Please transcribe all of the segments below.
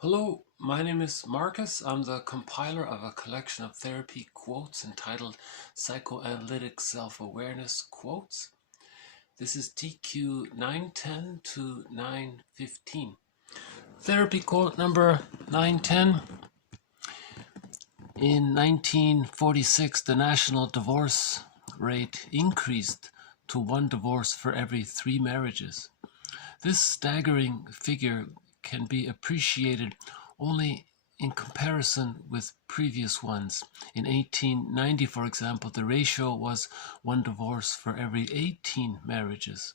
Hello, my name is Marcus. I'm the compiler of a collection of therapy quotes entitled Psychoanalytic Self-Awareness Quotes. This is TQ 910 to 915. Therapy quote number 910. In 1946, the national divorce rate increased to one divorce for every 3 marriages. This staggering figure can be appreciated only in comparison with previous ones. In 1890, for example, the ratio was one divorce for every 18 marriages.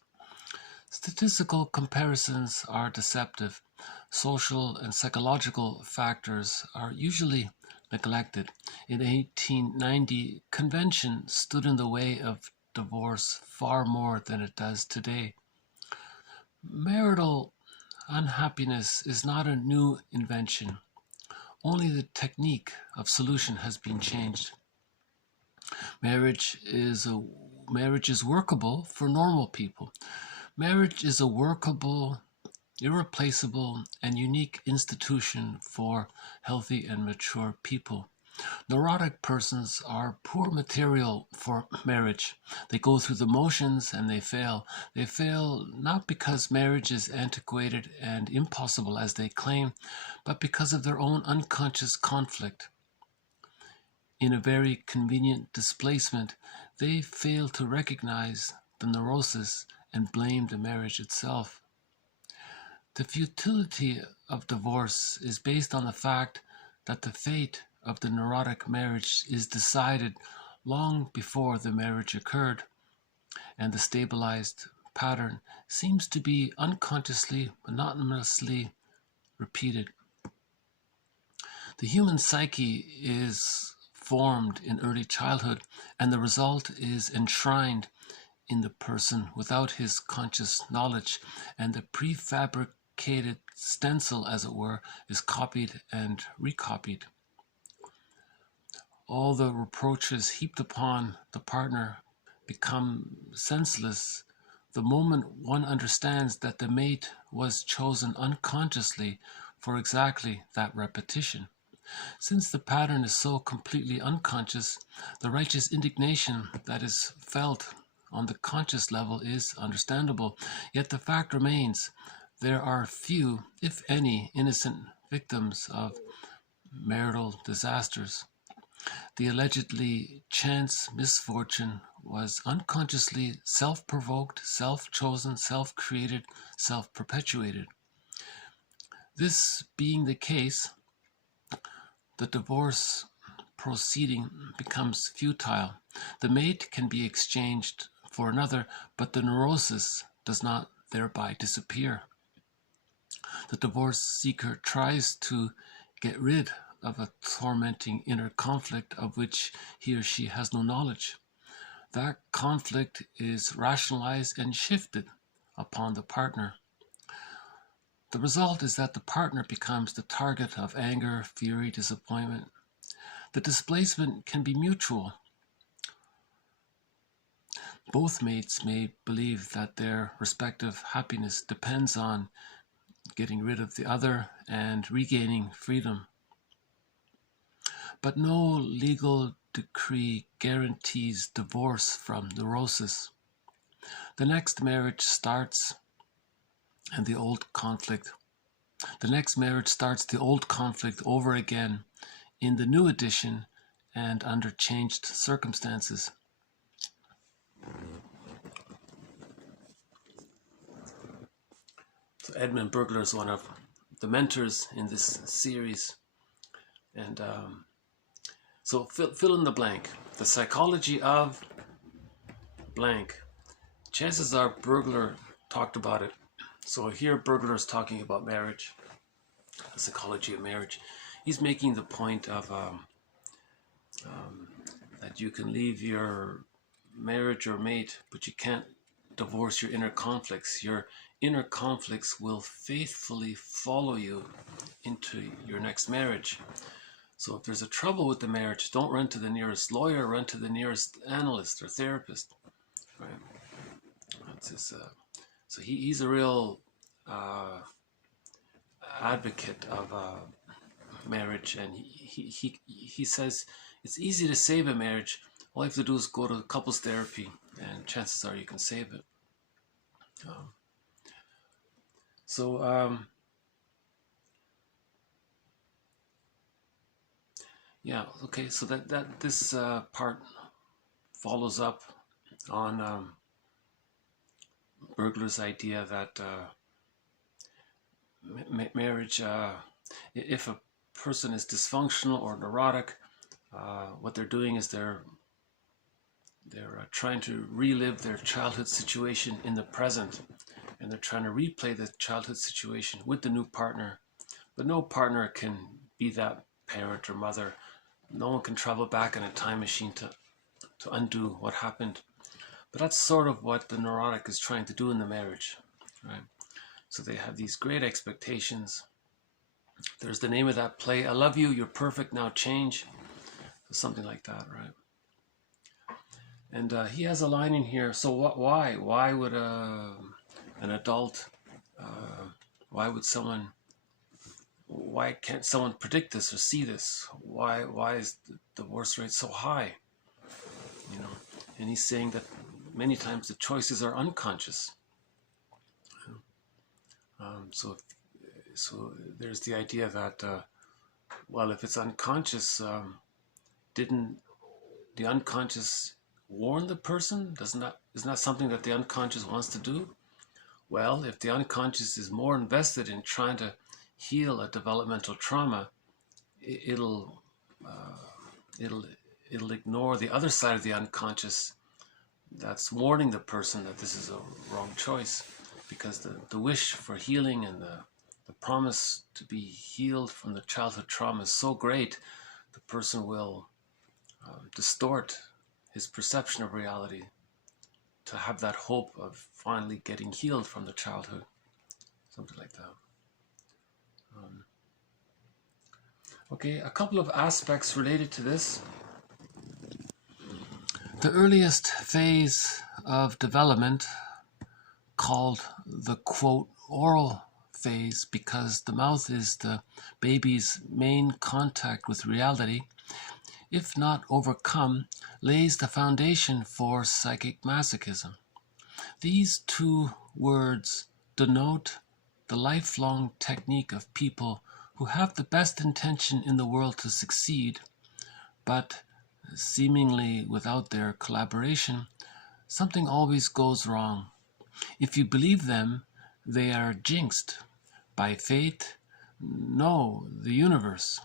Statistical comparisons are deceptive. Social and psychological factors are usually neglected. In 1890, convention stood in the way of divorce far more than it does today. Marital unhappiness is not a new invention. Only the technique of solution has been changed. Marriage is workable for normal people. Marriage is a workable, irreplaceable, and unique institution for healthy and mature people. Neurotic persons are poor material for marriage. They go through the motions and they fail. They fail not because marriage is antiquated and impossible as they claim, but because of their own unconscious conflict. In a very convenient displacement, they fail to recognize the neurosis and blame the marriage itself. The futility of divorce is based on the fact that the fate of the neurotic marriage is decided long before the marriage occurred, and the stabilized pattern seems to be unconsciously, monotonously repeated. The human psyche is formed in early childhood, and the result is enshrined in the person without his conscious knowledge, and the prefabricated stencil, as it were, is copied and recopied. All the reproaches heaped upon the partner become senseless the moment one understands that the mate was chosen unconsciously for exactly that repetition. Since the pattern is so completely unconscious, the righteous indignation that is felt on the conscious level is understandable. Yet the fact remains, there are few, if any, innocent victims of marital disasters. The allegedly chance misfortune was unconsciously self-provoked, self-chosen, self-created, self-perpetuated. This being the case, the divorce proceeding becomes futile. The mate can be exchanged for another, but the neurosis does not thereby disappear. The divorce seeker tries to get rid of a tormenting inner conflict of which he or she has no knowledge. That conflict is rationalized and shifted upon the partner. The result is that the partner becomes the target of anger, fury, disappointment. The displacement can be mutual. Both mates may believe that their respective happiness depends on getting rid of the other and regaining freedom. But no legal decree guarantees divorce from neurosis. The next marriage starts and the old conflict. The next marriage starts the old conflict over again in the new edition and under changed circumstances. So Edmund Burglar is one of the mentors in this series. And so fill in the blank. The psychology of blank. Chances are Burglar talked about it. So here Burglar is talking about marriage, the psychology of marriage. He's making the point of that you can leave your marriage or mate, but you can't divorce your inner conflicts. Your inner conflicts will faithfully follow you into your next marriage. So if there's a trouble with the marriage, don't run to the nearest lawyer, run to the nearest analyst or therapist. Right? That's his, so he's a real advocate of marriage, and he says it's easy to save a marriage. All you have to do is go to couples therapy, and chances are you can save it. Yeah, okay. So that this part follows up on Bergler's idea that marriage, if a person is dysfunctional or neurotic, what they're doing is they're trying to relive their childhood situation in the present, and they're trying to replay the childhood situation with the new partner. But no partner can be that parent or mother. No one can travel back in a time machine to undo what happened. But that's sort of what the neurotic is trying to do in the marriage, right? So they have these great expectations. There's the name of that play, I love you, you're perfect, now change. Something like that, right? And he has a line in here. So why? Why would an adult, why can't someone predict this or see this? Why is the divorce rate so high? You know, and he's saying that many times the choices are unconscious. So there's the idea that, well, if it's unconscious, didn't the unconscious warn the person? Isn't that something that the unconscious wants to do? Well, if the unconscious is more invested in trying to heal a developmental trauma, it'll ignore the other side of the unconscious that's warning the person that this is a wrong choice, because the wish for healing and the promise to be healed from the childhood trauma is so great, the person will distort his perception of reality to have that hope of finally getting healed from the childhood, something like that. Okay, a couple of aspects related to this. The earliest phase of development, called the quote oral phase because the mouth is the baby's main contact with reality, if not overcome, lays the foundation for psychic masochism. These two words denote the lifelong technique of people who have the best intention in the world to succeed, but seemingly without their collaboration, something always goes wrong. If you believe them, they are jinxed by fate, no, the universe.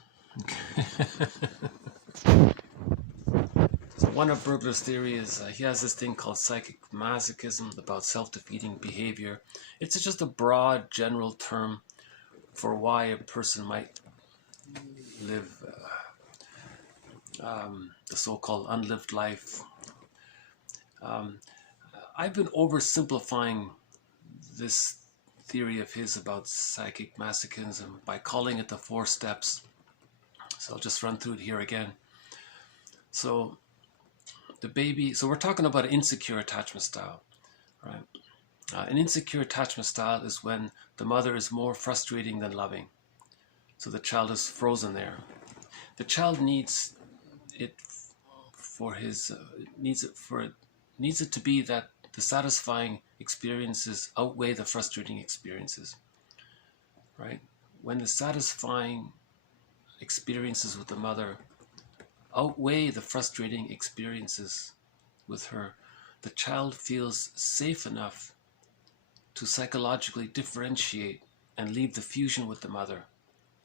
So one of Bergler's theory is he has this thing called psychic masochism, about self-defeating behavior. It's just a broad general term for why a person might live the so-called unlived life. I've been oversimplifying this theory of his about psychic masochism by calling it the 4 steps. So I'll just run through it here again. So the baby, so we're talking about an insecure attachment style, right? An insecure attachment style is when the mother is more frustrating than loving. So the child is frozen there. The child needs it to be that the satisfying experiences outweigh the frustrating experiences, right? When the satisfying experiences with the mother outweigh the frustrating experiences with her, the child feels safe enough to psychologically differentiate and leave the fusion with the mother.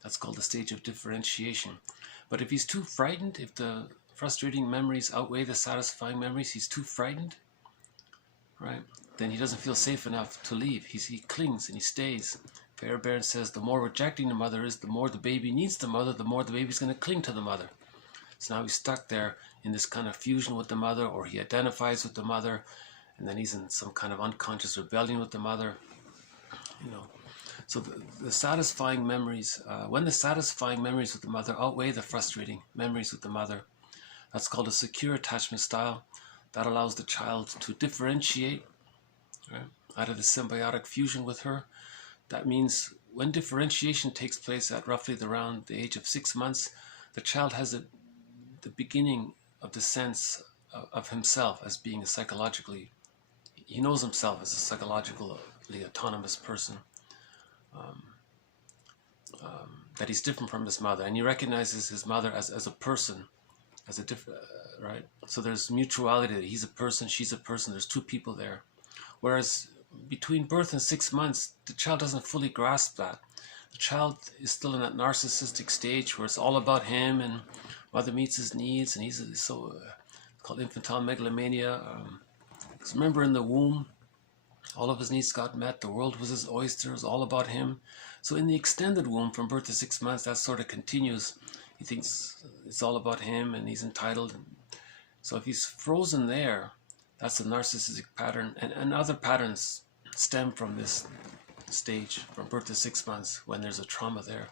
That's called the stage of differentiation. But if he's too frightened, if the frustrating memories outweigh the satisfying memories, he's too frightened, right? Then he doesn't feel safe enough to leave. He clings and he stays. Fairbairn says the more rejecting the mother is, the more the baby needs the mother, the more the baby's going to cling to the mother. So now he's stuck there in this kind of fusion with the mother, or he identifies with the mother, and then he's in some kind of unconscious rebellion with the mother, you know. So the satisfying memories, when the satisfying memories with the mother outweigh the frustrating memories with the mother, that's called a secure attachment style. That allows the child to differentiate, right, out of the symbiotic fusion with her. That means when differentiation takes place at roughly around the age of 6 months, the child has the beginning of the sense of himself as being a psychologically, he knows himself as a psychologically autonomous person, that he's different from his mother, and he recognizes his mother as a person, as a different, right? So there's mutuality. He's a person, she's a person. There's two people there. Whereas between birth and 6 months, the child doesn't fully grasp that. The child is still in that narcissistic stage where it's all about him, and mother meets his needs, and he's so called infantile megalomania. Because remember, in the womb, all of his needs got met. The world was his oyster. It was all about him. So in the extended womb, from birth to 6 months, that sort of continues. He thinks it's all about him, and he's entitled. So if he's frozen there, that's a narcissistic pattern. And other patterns stem from this stage, from birth to 6 months, when there's a trauma there,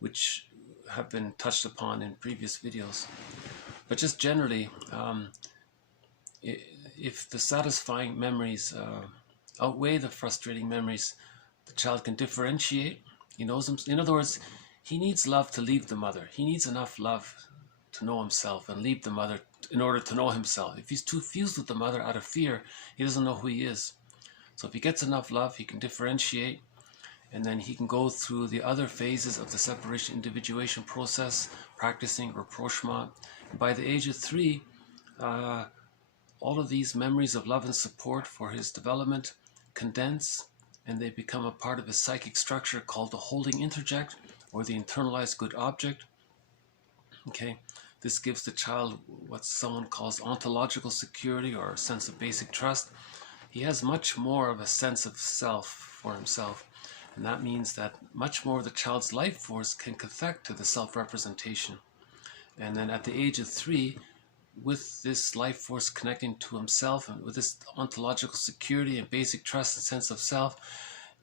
which have been touched upon in previous videos. But just generally, if the satisfying memories outweigh the frustrating memories, the child can differentiate. He knows him. In other words, he needs love to leave the mother. He needs enough love to know himself and leave the mother in order to know himself. If he's too fused with the mother out of fear, he doesn't know who he is. So if he gets enough love, he can differentiate, and then he can go through the other phases of the separation individuation process, practicing rapprochement. And by the age of 3, all of these memories of love and support for his development condense, and they become a part of his psychic structure called the holding interject, or the internalized good object. Okay, this gives the child what someone calls ontological security, or a sense of basic trust. He has much more of a sense of self for himself, and that means that much more of the child's life force can connect to the self-representation. And then at the age of 3, with this life force connecting to himself, and with this ontological security and basic trust and sense of self,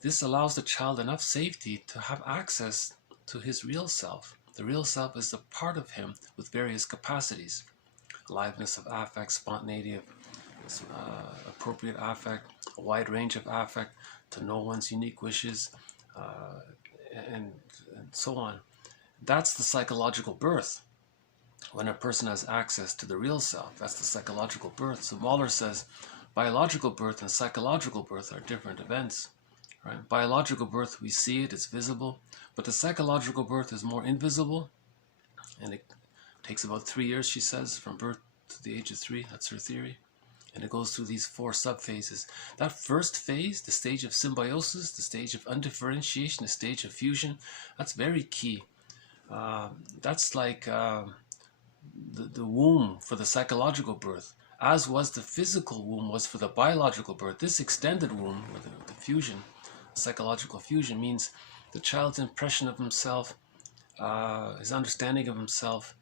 this allows the child enough safety to have access to his real self. The real self is a part of him with various capacities: aliveness of affect, spontaneity of appropriate affect, a wide range of affect, to know one's unique wishes, and so on. That's the psychological birth. When a person has access to the real self, that's the psychological birth. So Mahler says biological birth and psychological birth are different events. Right? Biological birth, we see it, it's visible, but the psychological birth is more invisible, and it takes about 3 years, she says, from birth to the age of 3. That's her theory. And it goes through these 4 subphases. That first phase, the stage of symbiosis, the stage of undifferentiation, the stage of fusion, that's very key. That's like the womb for the psychological birth, as was the physical womb was for the biological birth. This extended womb, or the fusion, psychological fusion, means the child's impression of himself, his understanding of himself,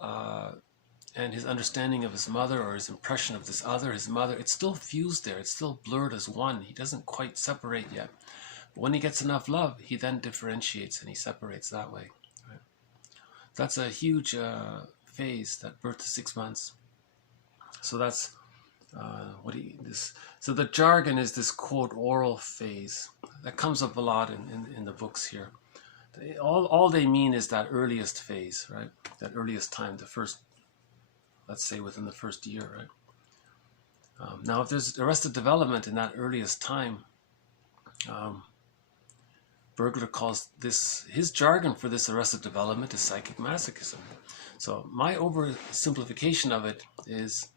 and his understanding of his mother, or his impression of this other, his mother, it's still fused there. It's still blurred as one. He doesn't quite separate yet. But when he gets enough love, he then differentiates and he separates that way. Right? That's a huge phase, that birth to 6 months. So that's so the jargon is this quote oral phase that comes up a lot in the books here. All they mean is that earliest phase, right? That earliest time, the first, let's say within the first year, right? Now, if there's arrested development in that earliest time, Bergler calls this, his jargon for this arrested development is psychic masochism. So my oversimplification of it is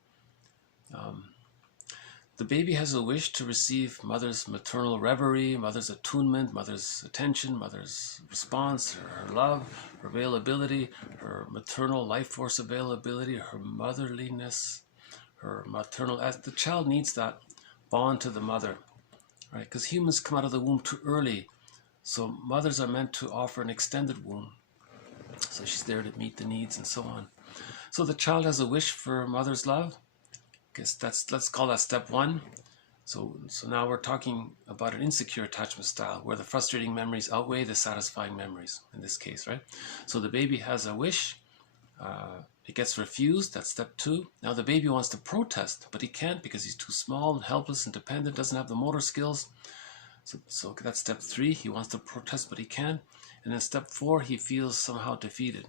the baby has a wish to receive mother's maternal reverie, mother's attunement, mother's attention, mother's response, her love, her availability, her maternal life force availability, her motherliness, her maternal... The child needs that bond to the mother, right? Because humans come out of the womb too early. So mothers are meant to offer an extended womb. So she's there to meet the needs and so on. So the child has a wish for mother's love. Guess let's call that step 1. So now we're talking about an insecure attachment style where the frustrating memories outweigh the satisfying memories in this case, right? So the baby has a wish. It gets refused. That's step 2. Now the baby wants to protest, but he can't because he's too small and helpless and dependent, doesn't have the motor skills. So that's step 3. He wants to protest, but he can't. And then step 4, he feels somehow defeated.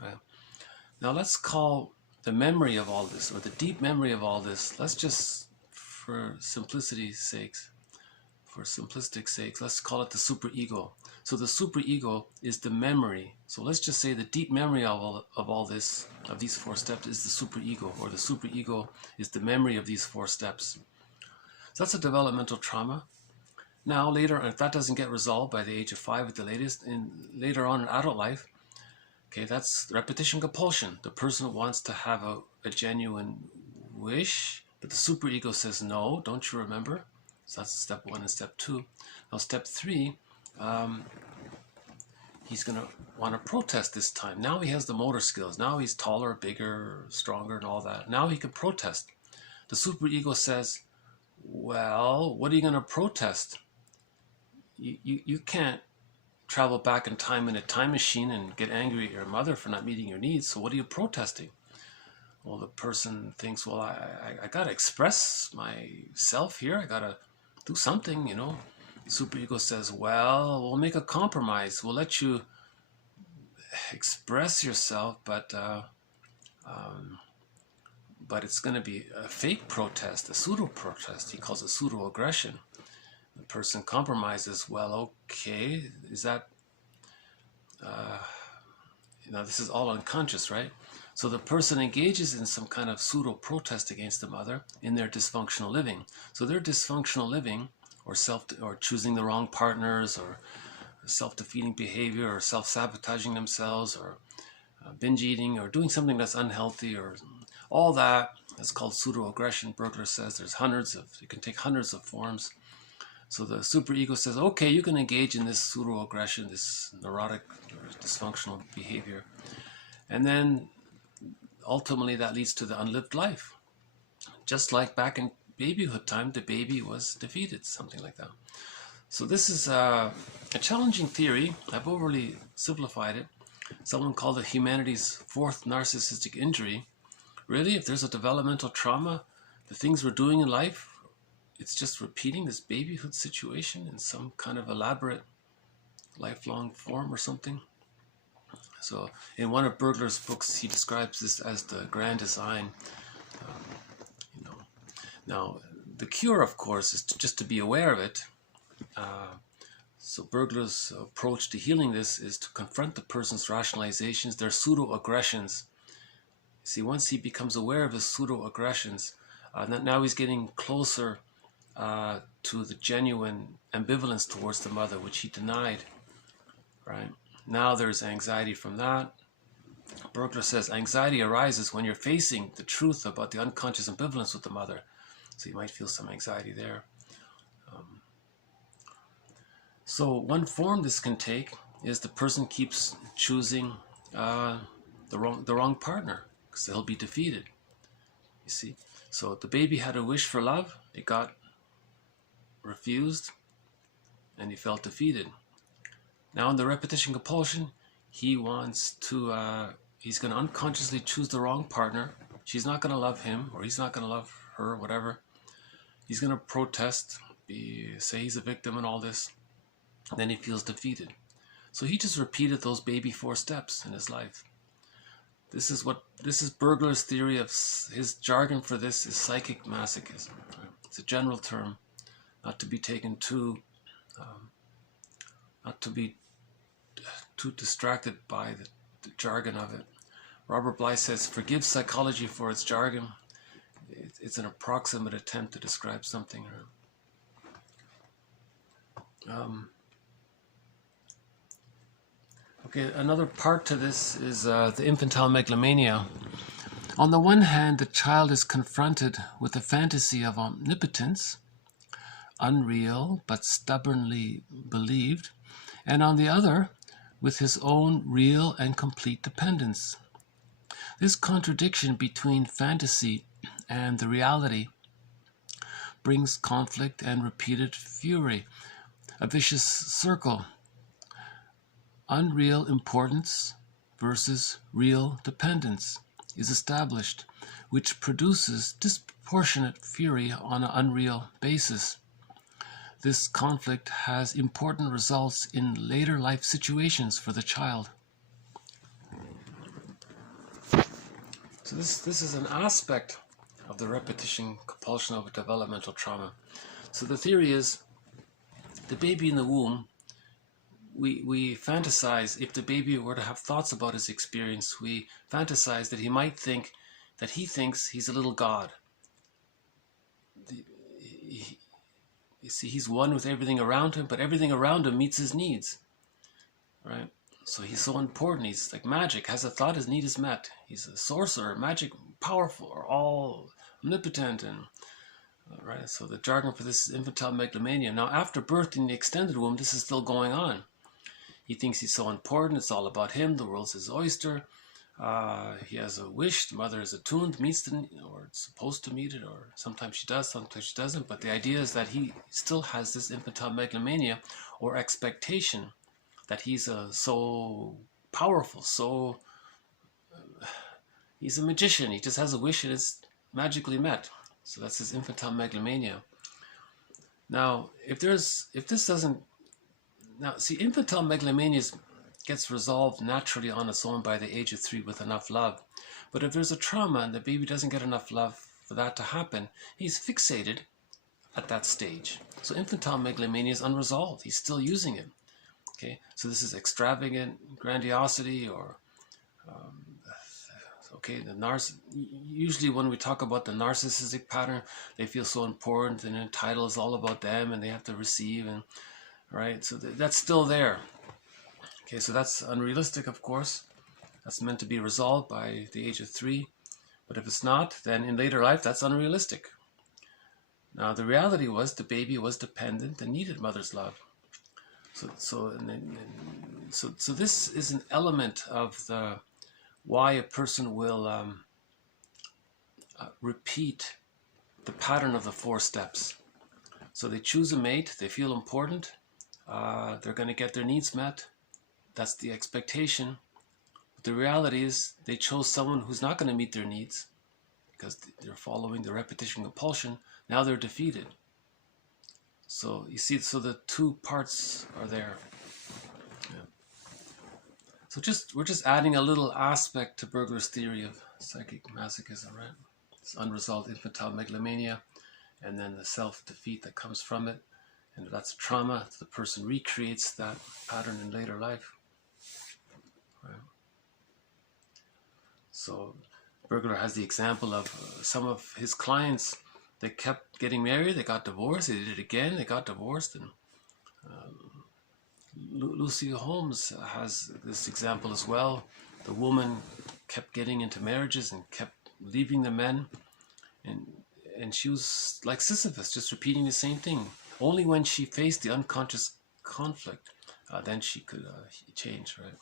Right? Now let's call the memory of all this, or the deep memory of all this, let's just, for simplicity's sakes, let's call it the superego. So the superego is the memory. So let's just say the deep memory of all this, of these 4 steps, is the superego, or the superego is the memory of these 4 steps. So that's a developmental trauma. Now later, if that doesn't get resolved by the age of 5 at the latest, and later on in adult life, okay, that's repetition compulsion. The person wants to have a genuine wish, but the superego says, no, don't you remember? So that's step 1 and step 2. Now step 3, he's going to want to protest this time. Now he has the motor skills. Now he's taller, bigger, stronger, and all that. Now he can protest. The superego says, well, what are you going to protest? You can't travel back in time in a time machine and get angry at your mother for not meeting your needs. So what are you protesting? Well, the person thinks, well, I got to express myself here. I got to do something, you know. The superego says, well, we'll make a compromise. We'll let you express yourself, but it's going to be a fake protest, a pseudo-protest. He calls it pseudo-aggression. The person compromises, well, okay, is that, this is all unconscious, right? So the person engages in some kind of pseudo-protest against the mother in their dysfunctional living. So their dysfunctional living, or choosing the wrong partners, or self-defeating behavior, or self-sabotaging themselves, or binge eating, or doing something that's unhealthy, or all that is called pseudo-aggression. Bergler says it can take hundreds of forms. So the superego says, okay, you can engage in this pseudo-aggression, this neurotic or dysfunctional behavior. And then ultimately that leads to the unlived life. Just like back in babyhood time, the baby was defeated, something like that. So this is a challenging theory. I've overly simplified it. Someone called it humanity's 4th narcissistic injury. Really, if there's a developmental trauma, the things we're doing in life, it's just repeating this babyhood situation in some kind of elaborate lifelong form or something. So in one of Bergler's books, he describes this as the grand design. Now, the cure, of course, is just to be aware of it. So Bergler's approach to healing this is to confront the person's rationalizations, their pseudo-aggressions. See, once he becomes aware of his pseudo-aggressions, now he's getting closer to the genuine ambivalence towards the mother, which he denied, right? Now there's anxiety from that. Bergler says anxiety arises when you're facing the truth about the unconscious ambivalence with the mother. So you might feel some anxiety there. So one form this can take is the person keeps choosing the wrong partner, because they'll be defeated. You see, so the baby had a wish for love, it got refused, and he felt defeated. Now in the repetition compulsion, he wants to, he's going to unconsciously choose the wrong partner. She's not going to love him, or he's not going to love her, whatever. He's going to protest, say he's a victim and all this. And then he feels defeated. So he just repeated those baby 4 steps in his life. This is Bergler's theory of, his jargon for this is psychic masochism. It's a general term, not to be taken too, not to be too distracted by the jargon of it. Robert Bly says, forgive psychology for its jargon. It's an approximate attempt to describe something. Okay, another part to this is the infantile megalomania. On the one hand, the child is confronted with the fantasy of omnipotence, unreal but stubbornly believed, and on the other, with his own real and complete dependence. This contradiction between fantasy and the reality brings conflict and repeated fury, a vicious circle. Unreal importance versus real dependence is established, which produces disproportionate fury on an unreal basis. this conflict has important results in later life situations for the child. So this is an aspect of the repetition compulsion of developmental trauma. So the theory is, the baby in the womb, we fantasize, if the baby were to have thoughts about his experience, we fantasize that he might think that he thinks he's a little god. You see, he's one with everything around him, but everything around him meets his needs, right? So he's so important. He's like magic. Has a thought, his need is met. He's a sorcerer, magic, powerful, or all omnipotent, and right. So the jargon for this is infantile megalomania. Now, after birth in the extended womb, this is still going on. He thinks he's so important. It's all about him. The world's his oyster. He has a wish. The mother is attuned, meets the, or it's supposed to meet it, or sometimes she does, sometimes she doesn't. But the idea is that he still has this infantile megalomania, or expectation, that he's so powerful, so he's a magician. He just has a wish and it's magically met. So that's his infantile megalomania. Now, infantile megalomania gets resolved naturally on its own by the age of 3 with enough love. But if there's a trauma and the baby doesn't get enough love for that to happen, he's fixated at that stage. So infantile megalomania is unresolved. He's still using it. Okay, so this is extravagant grandiosity, or usually when we talk about the narcissistic pattern, they feel so important and entitled, is all about them and they have to receive, and right, so that's still there. Okay, so that's unrealistic, of course. That's meant to be resolved by the age of 3, but if it's not, then in later life that's unrealistic. Now the reality was the baby was dependent and needed mother's love. So this is an element of the why a person will repeat the pattern of the 4 steps. So they choose a mate, they feel important, they're going to get their needs met. That's the expectation. But the reality is they chose someone who's not going to meet their needs because they're following the repetition compulsion. Now they're defeated. So you see, so the 2 parts are there. Yeah. So we're just adding a little aspect to Bergler's theory of psychic masochism, right? It's unresolved infantile megalomania, and then the self-defeat that comes from it. And if that's trauma, the person recreates that pattern in later life. Right? So Bergler has the example of some of his clients. They kept getting married, they got divorced, they did it again, they got divorced. And Lucy Holmes has this example as well. The woman kept getting into marriages and kept leaving the men. And she was like Sisyphus, just repeating the same thing. Only when she faced the unconscious conflict, then she could change, right?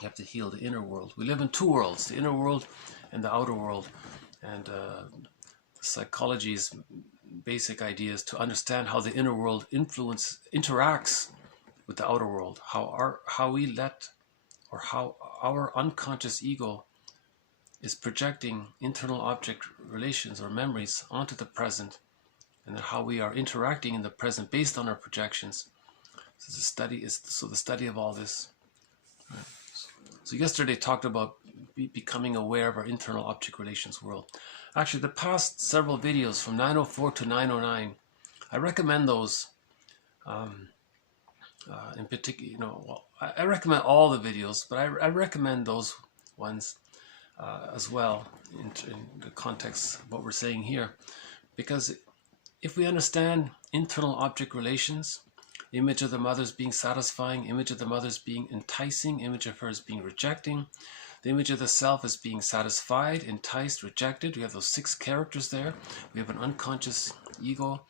You have to heal the inner world. We live in 2 worlds, the inner world and the outer world. And psychology's basic idea is to understand how the inner world interacts with the outer world, how our unconscious ego is projecting internal object relations or memories onto the present, and then how we are interacting in the present based on our projections. So the study of all this. Right. So yesterday talked about becoming aware of our internal object relations world. Actually, the past several videos from 904 to 909, I recommend those. In particular, I recommend all the videos, but I recommend those ones as well in the context of what we're saying here, because if we understand internal object relations, image of the mother as being satisfying, image of the mother as being enticing, image of her as being rejecting, the image of the self as being satisfied, enticed, rejected. We have those 6 characters there. We have an unconscious ego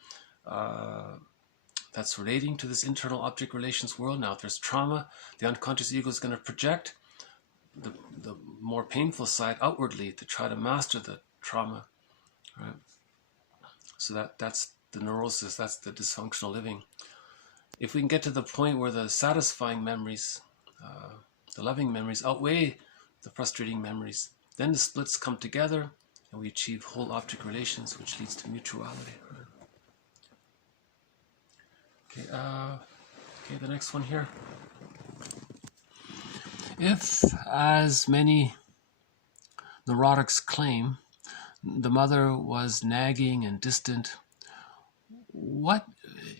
that's relating to this internal object relations world. Now, if there's trauma, the unconscious ego is going to project the more painful side outwardly to try to master the trauma, right? So that's the neurosis, that's the dysfunctional living. If we can get to the point where the satisfying memories, the loving memories outweigh the frustrating memories, then the splits come together and we achieve whole object relations, which leads to mutuality. Right? Okay, the next one here. If, as many neurotics claim, the mother was nagging and distant, what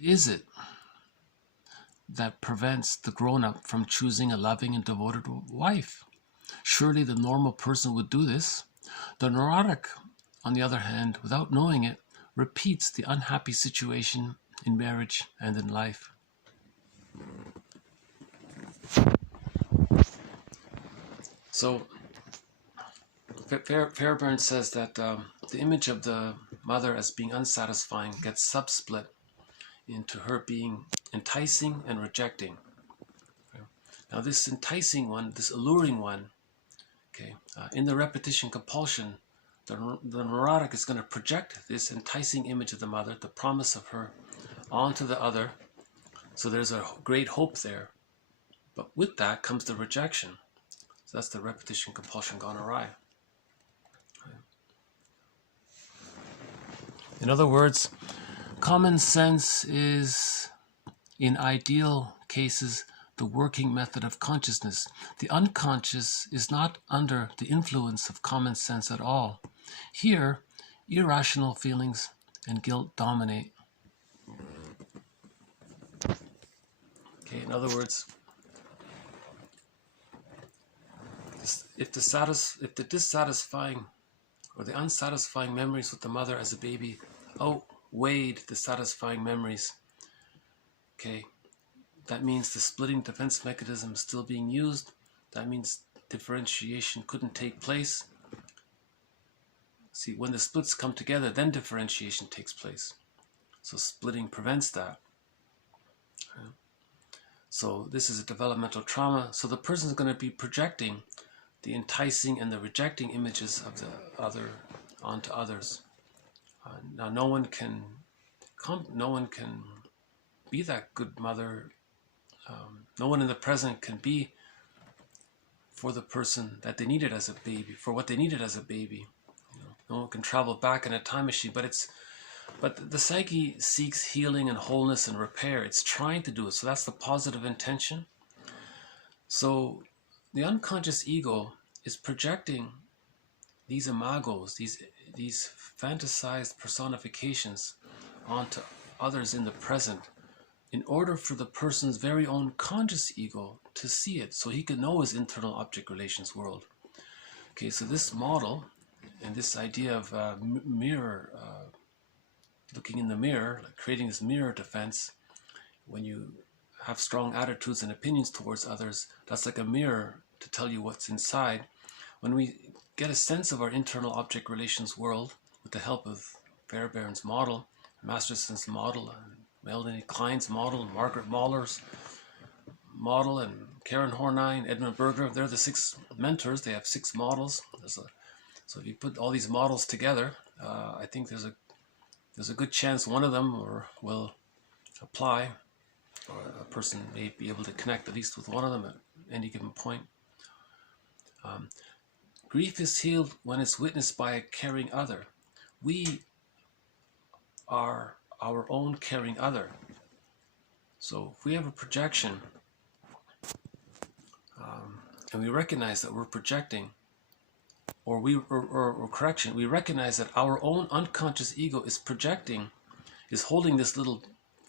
is it that prevents the grown-up from choosing a loving and devoted wife? Surely the normal person would do this. The neurotic, on the other hand, without knowing it, repeats the unhappy situation in marriage and in life. So Fairbairn says that the image of the mother as being unsatisfying gets subsplit into her being enticing and rejecting. Okay. Now this enticing one, this alluring one, okay, in the repetition compulsion, the neurotic is going to project this enticing image of the mother, the promise of her, onto the other. So there's a great hope there. But with that comes the rejection. So that's the repetition compulsion gone awry. In other words, common sense is, in ideal cases, the working method of consciousness. The unconscious is not under the influence of common sense at all. Here, irrational feelings and guilt dominate. Okay, in other words, if the dissatisfying or the unsatisfying memories with the mother as a baby outweighed the satisfying memories, okay, that means the splitting defense mechanism is still being used. That means differentiation couldn't take place. See, when the splits come together, then differentiation takes place. So splitting prevents that. Okay. So this is a developmental trauma. So the person is going to be projecting the enticing and the rejecting images of the other onto others. Now, no one can be that good mother. No one in the present can be for the person that they needed as a baby, for what they needed as a baby. No one can travel back in a time machine, but the psyche seeks healing and wholeness and repair. It's trying to do it. So that's the positive intention. So the unconscious ego is projecting these imagos, these fantasized personifications onto others in the present in order for the person's very own conscious ego to see it so he can know his internal object relations world. Okay, so this model and this idea of mirror, looking in the mirror, like creating this mirror defense, when you have strong attitudes and opinions towards others, that's like a mirror to tell you what's inside. When we get a sense of our internal object relations world with the help of Fairbairn's model, Masterson's model, and Melanie Klein's model, Margaret Mahler's model, and Karen Horney, Edmund Berger, they're the 6 mentors. They have 6 models. So if you put all these models together, I think there's a good chance one of them will apply, or a person may be able to connect at least with one of them at any given point. Grief is healed when it's witnessed by a caring other. We are our own caring other. So if we have a projection, and we recognize that we're projecting, or correction, we recognize that our own unconscious ego is projecting, is holding this little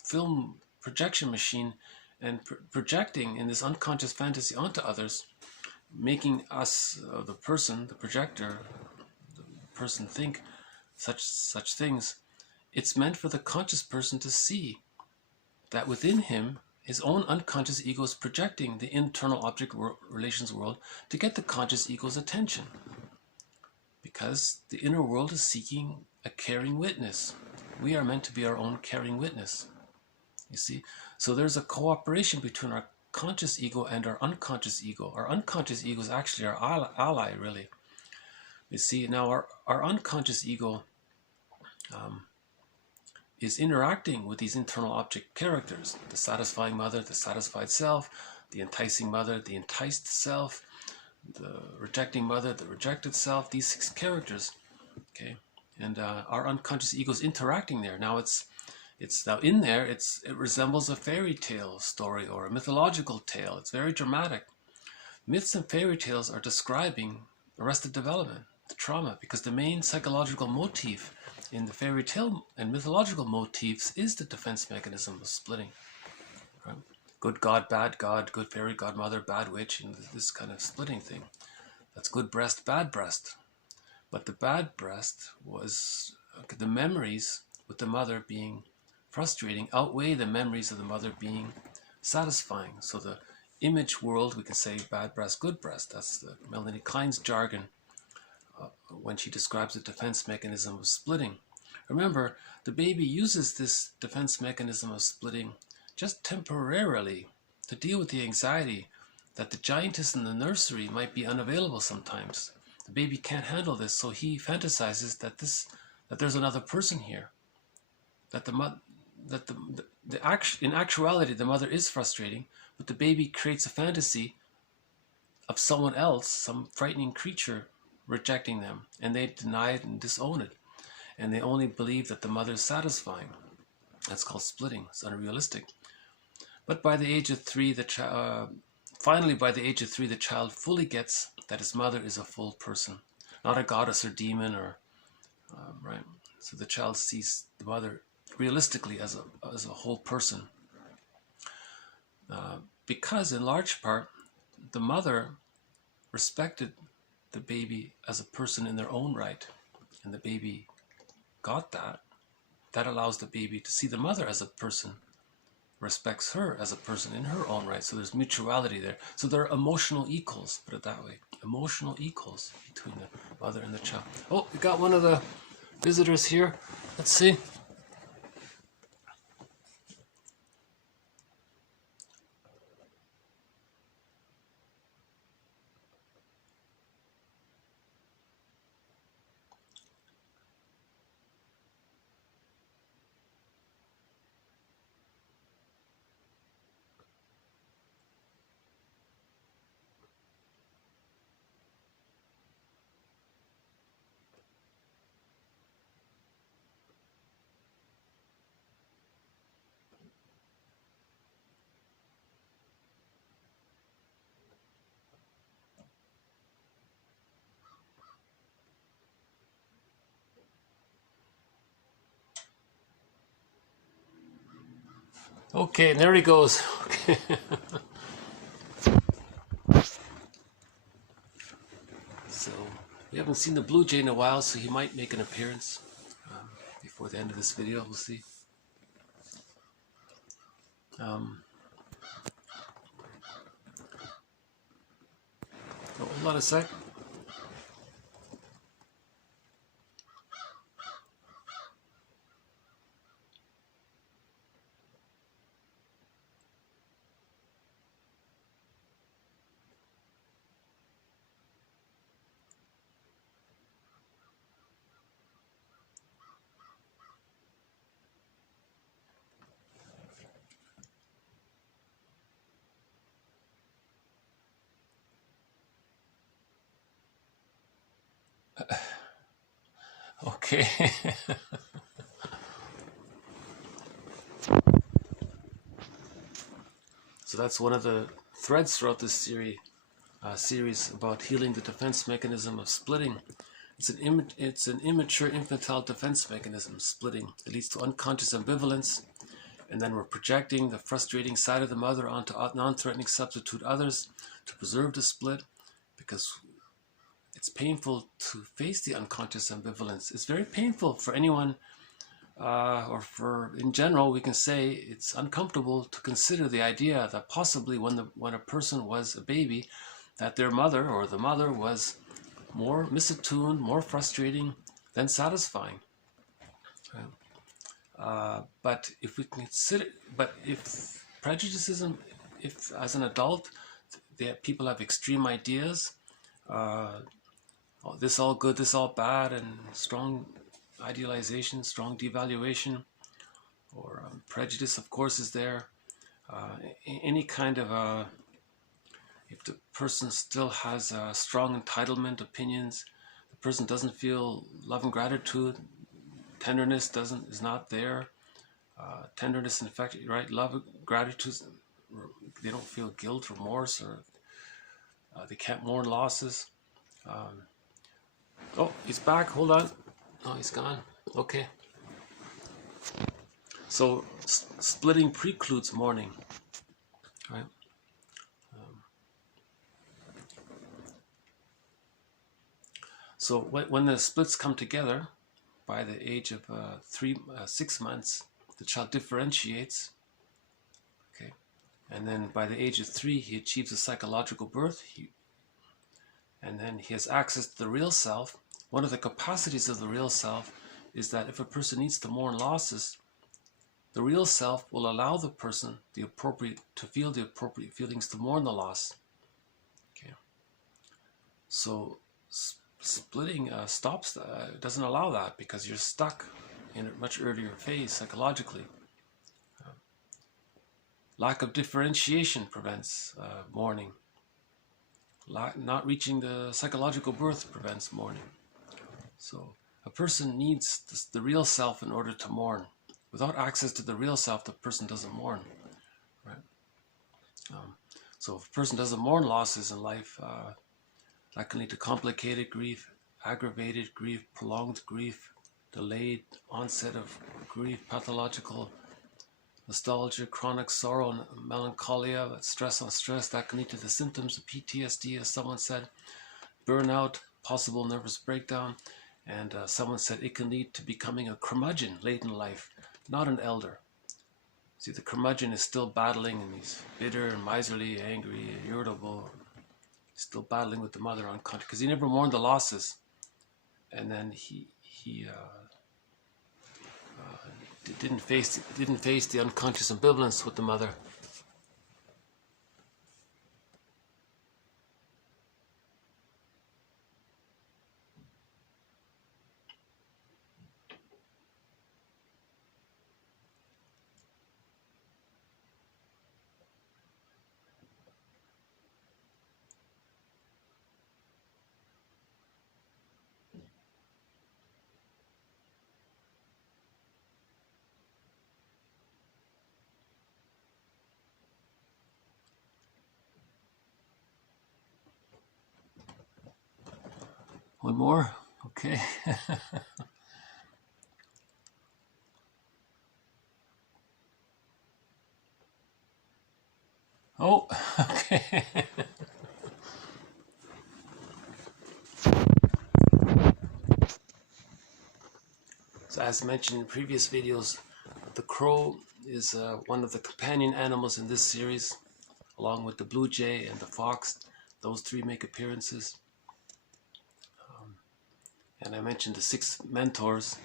film projection machine and projecting in this unconscious fantasy onto others, making us, the person, the projector, the person think such things. It's meant for the conscious person to see that within him, his own unconscious ego is projecting the internal object relations world to get the conscious ego's attention. Because the inner world is seeking a caring witness. We are meant to be our own caring witness. You see? So there's a cooperation between our conscious ego and our unconscious ego. Our unconscious ego is actually our ally, really. You see, now our unconscious ego is interacting with these internal object characters, the satisfying mother, the satisfied self, the enticing mother, the enticed self, the rejecting mother, the rejected self, these 6 characters, okay? And our unconscious ego is interacting there. Now it's It's now in there, it resembles a fairy tale story or a mythological tale. It's very dramatic. Myths and fairy tales are describing arrested development, the trauma, because the main psychological motif in the fairy tale and mythological motifs is the defense mechanism of splitting. Right? Good God, bad God, good fairy godmother, bad witch, and this kind of splitting thing. That's good breast, bad breast. But the bad breast was the memories with the mother being frustrating outweigh the memories of the mother being satisfying. So the image world, we can say bad breast, good breast. That's the Melanie Klein's jargon when she describes the defense mechanism of splitting. Remember, the baby uses this defense mechanism of splitting just temporarily to deal with the anxiety that the giantess in the nursery might be unavailable sometimes. The baby can't handle this, so he fantasizes that there's another person here, in actuality the mother is frustrating, but the baby creates a fantasy of someone else, some frightening creature rejecting them, and they deny it and disown it, and they only believe that the mother is satisfying. That's called splitting. It's unrealistic. But by the age of 3, finally by the age of 3, the child fully gets that his mother is a full person, not a goddess or demon, or right. So the child sees the mother realistically as a whole person, because in large part the mother respected the baby as a person in their own right, and the baby got that. That allows the baby to see the mother as a person, respects her as a person in her own right. So there's mutuality there. So they're emotional equals, put it that way. Emotional equals between the mother and the child. Oh, we got one of the visitors here. Let's see. Okay, and there he goes. Okay. So we haven't seen the blue jay in a while, so he might make an appearance before the end of this video. We'll see. Hold on a sec. Okay. So that's one of the threads throughout this series about healing the defense mechanism of splitting. It's an immature infantile defense mechanism, splitting. It leads to unconscious ambivalence, and then we're projecting the frustrating side of the mother onto non-threatening substitute others to preserve the split, because it's painful to face the unconscious ambivalence. It's very painful for anyone, in general, we can say it's uncomfortable to consider the idea that possibly when a person was a baby, that their mother or the mother was more misattuned, more frustrating than satisfying. Right? But if prejudicism, if as an adult, people have extreme ideas, this all good, this all bad, and strong idealization, strong devaluation, or prejudice, of course, is there. Any kind of if the person still has strong entitlement opinions, the person doesn't feel love and gratitude, tenderness is not there, tenderness and affection, right? Love, gratitude. They don't feel guilt, remorse, or they can't mourn losses. Oh, he's back. Hold on. Oh, he's gone. Okay. So splitting precludes mourning, right? So when the splits come together, by the age of 6 months, the child differentiates. Okay, and then by the age of 3, he achieves a psychological birth. And then he has access to the real self. One of the capacities of the real self is that if a person needs to mourn losses, the real self will allow the person to feel the appropriate feelings to mourn the loss. Okay. So splitting doesn't allow that, because you're stuck in a much earlier phase psychologically. Lack of differentiation prevents mourning. Not reaching the psychological birth prevents mourning. So a person needs the real self in order to mourn. Without access to the real self, the person doesn't mourn. Right? So if a person doesn't mourn losses in life, that can lead to complicated grief, aggravated grief, prolonged grief, delayed onset of grief, pathological nostalgia, chronic sorrow, and melancholia, stress on stress. That can lead to the symptoms of PTSD, as someone said, burnout, possible nervous breakdown, and someone said it can lead to becoming a curmudgeon late in life, not an elder. See, the curmudgeon is still battling, and he's bitter and miserly, angry, irritable, still battling with the mother unconscious, because he never mourned the losses. And then he didn't face the unconscious ambivalence with the mother. One more? Okay. Oh, okay. So as mentioned in previous videos, the crow is one of the companion animals in this series, along with the blue jay and the fox. Those 3 make appearances. And I mentioned the 6 mentors.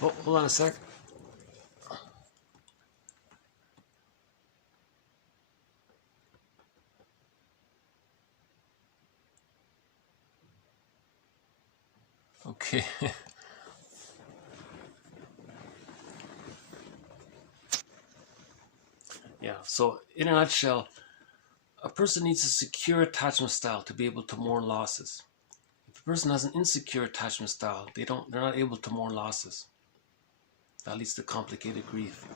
Oh, hold on a sec. Okay. Yeah, so in a nutshell, a person needs a secure attachment style to be able to mourn losses. If a person has an insecure attachment style, they're not able to mourn losses. That leads to complicated grief,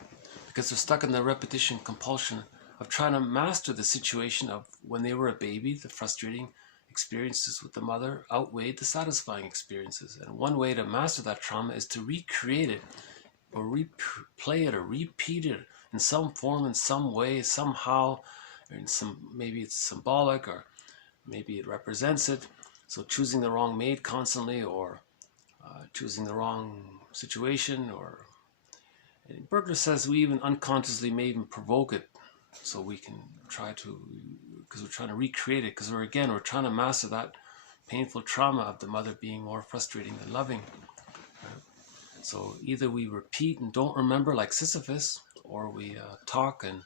because they're stuck in the repetition compulsion of trying to master the situation of when they were a baby. The frustrating experiences with the mother outweighed the satisfying experiences. And one way to master that trauma is to recreate it, or replay it, or repeat it in some form, in some way, somehow, or maybe it's symbolic, or maybe it represents it. So choosing the wrong mate constantly, or choosing the wrong situation, or Berger says we even unconsciously may even provoke it, so we can try to, because we're trying to recreate it, because we're trying to master that painful trauma of the mother being more frustrating than loving. So either we repeat and don't remember like Sisyphus, or we talk and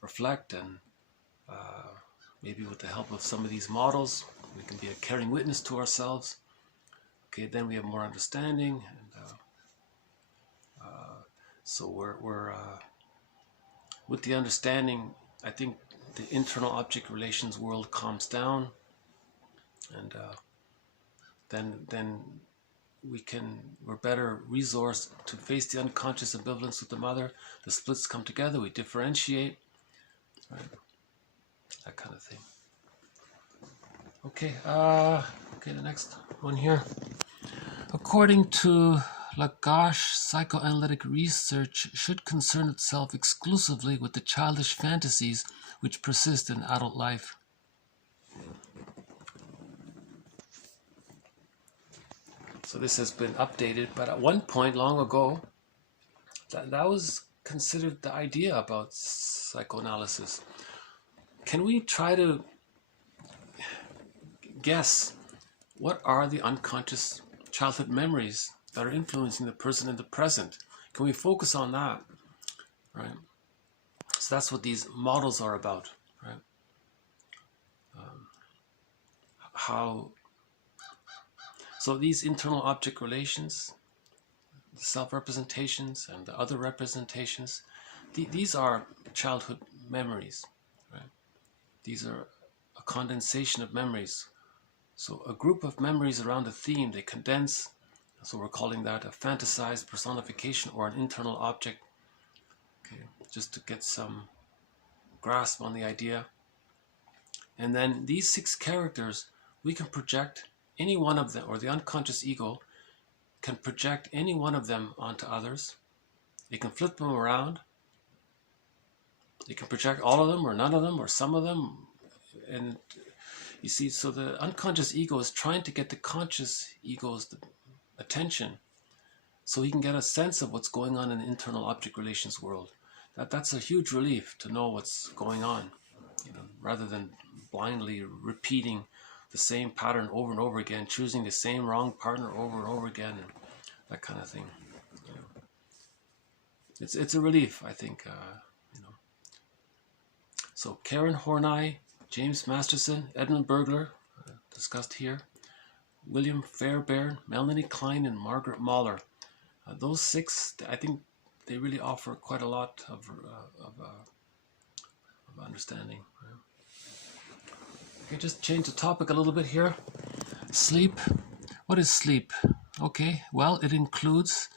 reflect, and maybe with the help of some of these models, we can be a caring witness to ourselves. Okay, then we have more understanding, and so we're with the understanding, I think the internal object relations world calms down, and then we're better resourced to face the unconscious ambivalence with the mother. The splits come together, we differentiate, right? That kind of thing. Okay, okay, the next one here. According to Lagache, psychoanalytic research should concern itself exclusively with the childish fantasies which persist in adult life. So this has been updated, but at one point long ago, that was considered the idea about psychoanalysis. Can we try to guess what are the unconscious childhood memories that are influencing the person in the present? Can we focus on that, right? So that's what these models are about, right? So these internal object relations, the self-representations and the other representations, these are childhood memories, right? These are a condensation of memories. So a group of memories around a theme, they condense. So we're calling that a fantasized personification or an internal object. Okay, just to get some grasp on the idea. And then these 6 characters, we can project any one of them, or the unconscious ego can project any one of them onto others. It can flip them around. It can project all of them or none of them or some of them. And you see, so the unconscious ego is trying to get the conscious ego's attention so he can get a sense of what's going on in the internal object relations world. That's a huge relief to know what's going on, rather than blindly repeating the same pattern over and over again, choosing the same wrong partner over and over again, and that kind of thing. It's a relief, I think. So Karen Horney, James Masterson, Edmund Bergler, discussed here, William Fairbairn, Melanie Klein, and Margaret Mahler. Those 6, I think they really offer quite a lot of understanding. Okay, just change the topic a little bit here. Sleep. What is sleep? Okay, well, it includes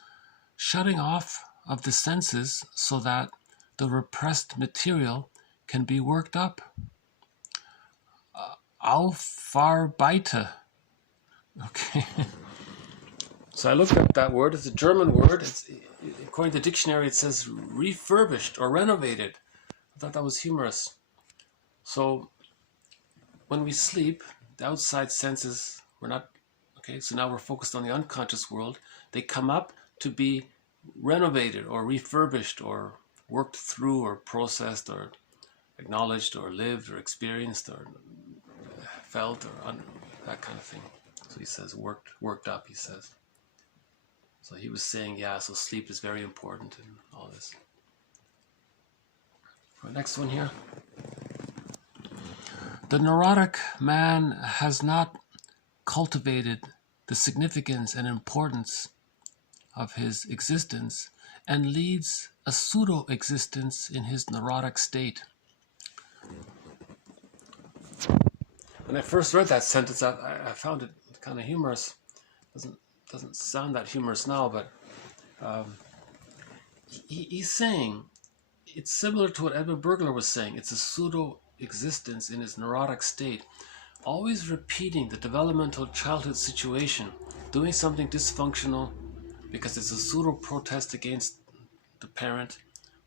shutting off of the senses so that the repressed material can be worked up. Aufarbeite. Okay. So I looked up that word. It's a German word. According to the dictionary, it says refurbished or renovated. I thought that was humorous. So when we sleep, the outside senses, we're not, okay, so now we're focused on the unconscious world. They come up to be renovated or refurbished or worked through or processed or acknowledged or lived or experienced or felt or that kind of thing. So he says worked up, he says. So he was saying, yeah, so sleep is very important in all this. Next one here. The neurotic man has not cultivated the significance and importance of his existence and leads a pseudo-existence in his neurotic state. When I first read that sentence, I found it kind of humorous. Doesn't sound that humorous now, but he's saying it's similar to what Edmund Bergler was saying. It's a pseudo-existence in his neurotic state, always repeating the developmental childhood situation, doing something dysfunctional because it's a pseudo-protest against the parent.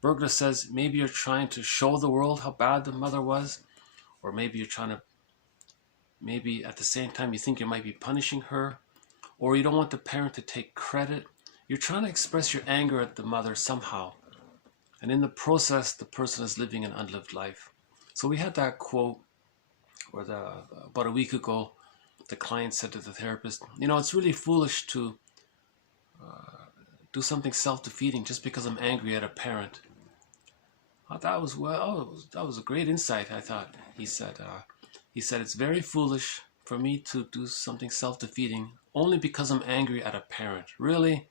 Bergler says maybe you're trying to show the world how bad the mother was, or maybe you're trying to, maybe at the same time you think you might be punishing her, or you don't want the parent to take credit. You're trying to express your anger at the mother somehow. And in the process, the person is living an unlived life. So we had that quote where about a week ago, the client said to the therapist, it's really foolish to do something self-defeating just because I'm angry at a parent. That was a great insight, I thought. He said, it's very foolish for me to do something self-defeating only because I'm angry at a parent. Really?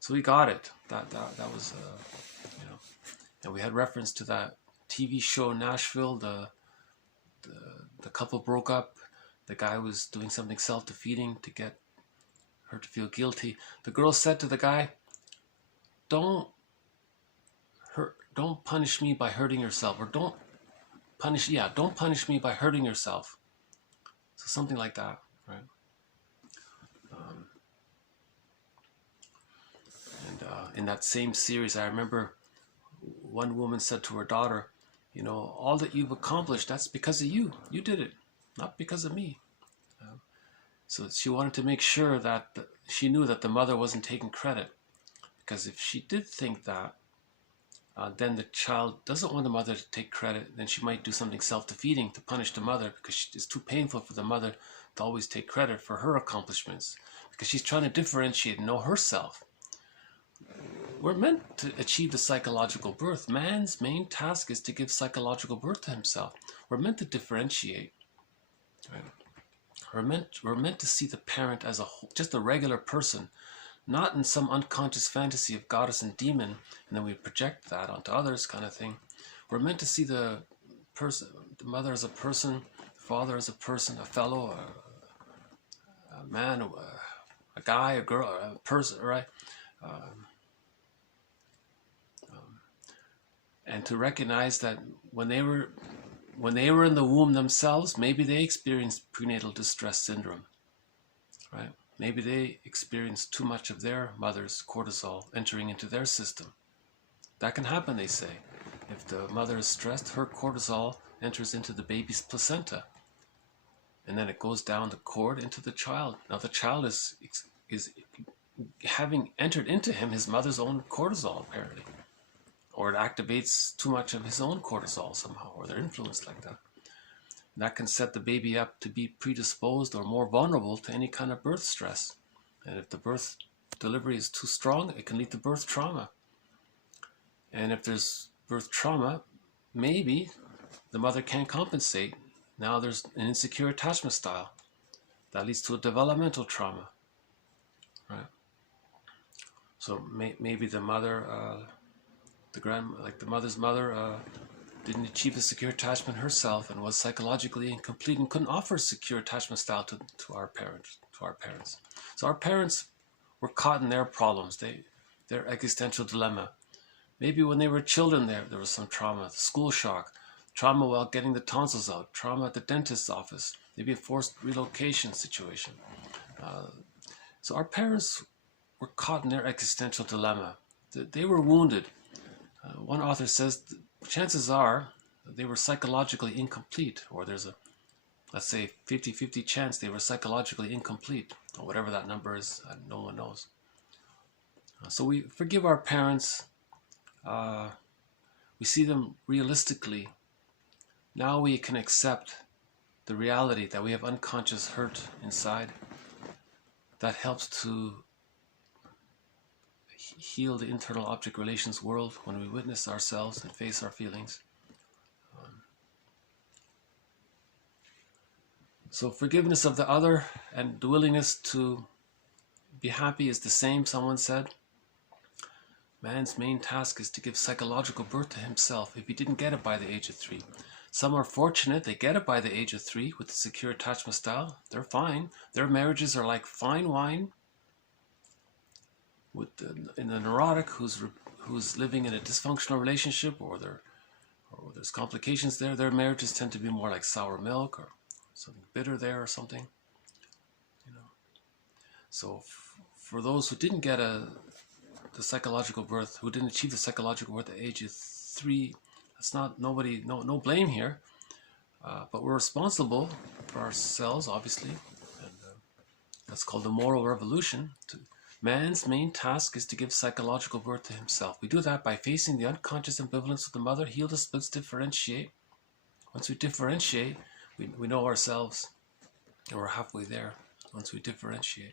So we got it. That was, and we had reference to that TV show Nashville. The couple broke up. The guy was doing something self-defeating to get her to feel guilty. The girl said to the guy, don't punish me by hurting yourself, or don't punish me by hurting yourself. So something like that, right? In that same series, I remember one woman said to her daughter, all that you've accomplished, that's because of you. You did it, not because of me. So she wanted to make sure that she knew that the mother wasn't taking credit. Because if she did think that, then the child doesn't want the mother to take credit. Then she might do something self-defeating to punish the mother, because it's too painful for the mother to always take credit for her accomplishments, because she's trying to differentiate and know herself. We're meant to achieve the psychological birth. Man's main task is to give psychological birth to himself. We're meant to differentiate. Right? We're meant to see the parent as just a regular person, not in some unconscious fantasy of goddess and demon, and then we project that onto others, kind of thing. We're meant to see the mother as a person, the father as a person, a fellow, a man, a guy, a girl, a person, right? And to recognize that when they were in the womb themselves, maybe they experienced prenatal distress syndrome, right? Maybe they experienced too much of their mother's cortisol entering into their system. That can happen, they say. If the mother is stressed, her cortisol enters into the baby's placenta, and then it goes down the cord into the child. Now the child is having entered into him his mother's own cortisol, apparently. Or it activates too much of his own cortisol somehow, or they're influenced like that. And that can set the baby up to be predisposed or more vulnerable to any kind of birth stress. And if the birth delivery is too strong, it can lead to birth trauma. And if there's birth trauma, maybe the mother can't compensate. Now there's an insecure attachment style that leads to a developmental trauma, right? So maybe the mother, the mother's mother didn't achieve a secure attachment herself and was psychologically incomplete and couldn't offer a secure attachment style to our parents. So our parents were caught in their problems, their existential dilemma. Maybe when they were children there was some trauma, school shock, trauma while getting the tonsils out, trauma at the dentist's office, maybe a forced relocation situation. So our parents were caught in their existential dilemma. They were wounded. One author says chances are they were psychologically incomplete, or there's a, let's say, 50-50 chance they were psychologically incomplete, or whatever that number is, no one knows. So we forgive our parents. We see them realistically. Now we can accept the reality that we have unconscious hurt inside. That helps to heal the internal object relations world when we witness ourselves and face our feelings. So forgiveness of the other and the willingness to be happy is the same, someone said. Man's main task is to give psychological birth to himself if he didn't get it by the age of 3. Some are fortunate, they get it by the age of 3 with the secure attachment style. They're fine. Their marriages are like fine wine. In the neurotic who's living in a dysfunctional relationship, or there's complications there, their marriages tend to be more like sour milk or something bitter there or something. So for those who didn't get the psychological birth, who didn't achieve the psychological birth at the age of 3, that's not no blame here, but we're responsible for ourselves, obviously, and that's called the moral revolution. Man's main task is to give psychological birth to himself. We do that by facing the unconscious ambivalence of the mother, heal the splits, differentiate. Once we differentiate, we know ourselves, and we're halfway there once we differentiate.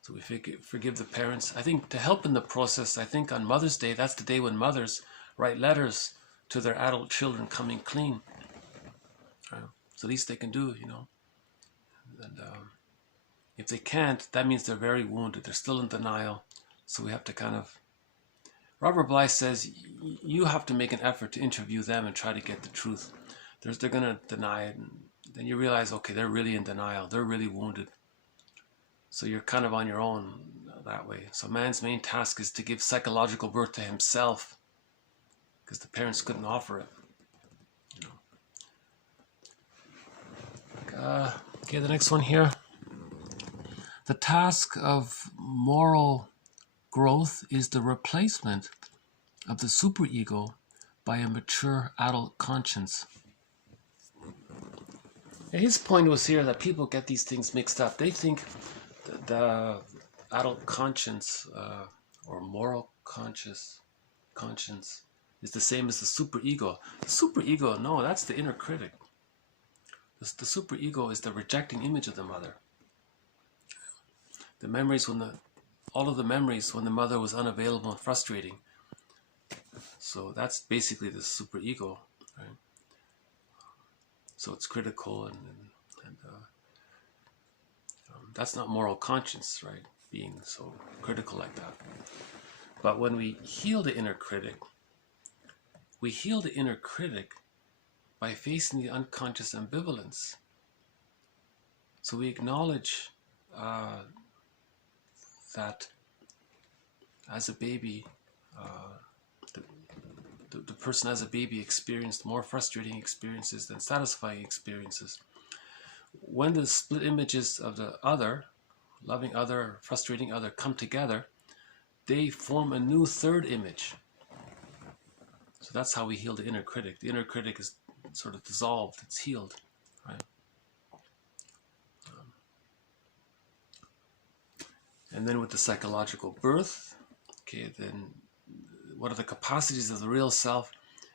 So we forgive the parents. I think to help in the process, I think on Mother's Day, that's the day when mothers write letters to their adult children coming clean. It's the least they can do, And if they can't, that means they're very wounded. They're still in denial. So we have to kind of... Robert Bly says, you have to make an effort to interview them and try to get the truth. They're going to deny it. And then you realize, okay, they're really in denial. They're really wounded. So you're kind of on your own that way. So man's main task is to give psychological birth to himself, because the parents couldn't offer it. Okay, the next one here. The task of moral growth is the replacement of the superego by a mature adult conscience. His point was here that people get these things mixed up. They think the adult conscience or moral conscience is the same as the superego. The superego, no, that's the inner critic. The superego is the rejecting image of the mother. The memories all of the memories when the mother was unavailable and frustrating. So that's basically the superego, right? So it's critical and that's not moral conscience, right? Being so critical like that. But when we heal the inner critic, by facing the unconscious ambivalence. So we acknowledge that as a baby, the person as a baby experienced more frustrating experiences than satisfying experiences. When the split images of the other, loving other, frustrating other, come together, they form a new third image. So that's how we heal the inner critic. The inner critic is sort of dissolved, it's healed, right? And then with the psychological birth, okay, then one of the capacities of the real self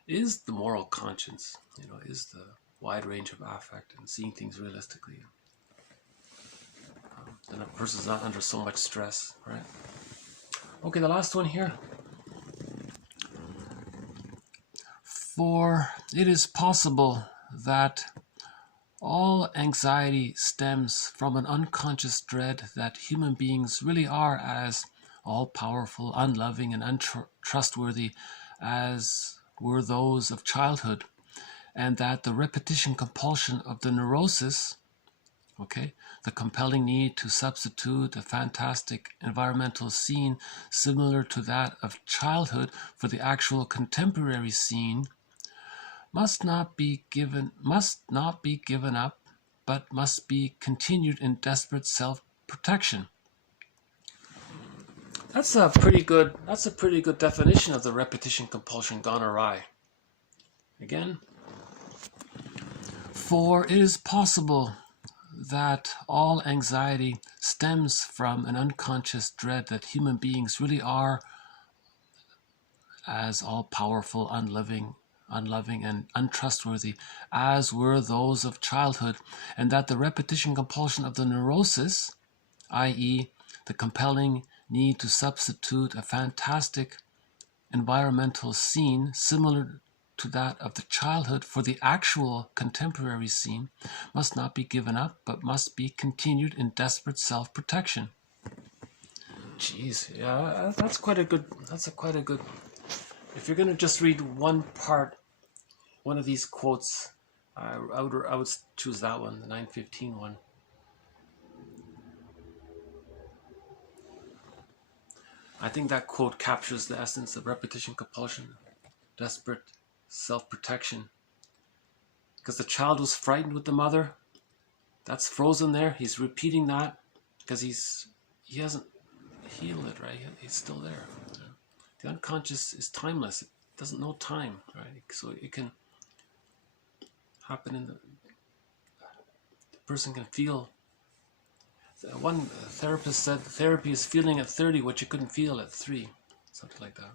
is the moral conscience, is the wide range of affect and seeing things realistically. Then a person's not under so much stress, right? Okay, the last one here. For it is possible that all anxiety stems from an unconscious dread that human beings really are as all-powerful, unloving, and untrustworthy as were those of childhood, and that the repetition compulsion of the neurosis, okay, the compelling need to substitute a fantastic environmental scene similar to that of childhood for the actual contemporary scene, must not be given up, but must be continued in desperate self-protection. That's a pretty good definition of the repetition compulsion gone awry. Again, for it is possible that all anxiety stems from an unconscious dread that human beings really are as all-powerful, unloving and untrustworthy as were those of childhood, and that the repetition compulsion of the neurosis, i.e. the compelling need to substitute a fantastic environmental scene similar to that of the childhood for the actual contemporary scene, must not be given up, but must be continued in desperate self-protection. Jeez, yeah, that's quite a good. If you're going to just read one of these quotes, I would choose that one, the 9:15 one. I think that quote captures the essence of repetition compulsion, desperate self-protection. Because the child was frightened with the mother. That's frozen there. He's repeating that because he hasn't healed it, right? He's still there. The unconscious is timeless. It doesn't know time, right? So it can happen the person can feel. One therapist said therapy is feeling at 30 what you couldn't feel at 3, something like that.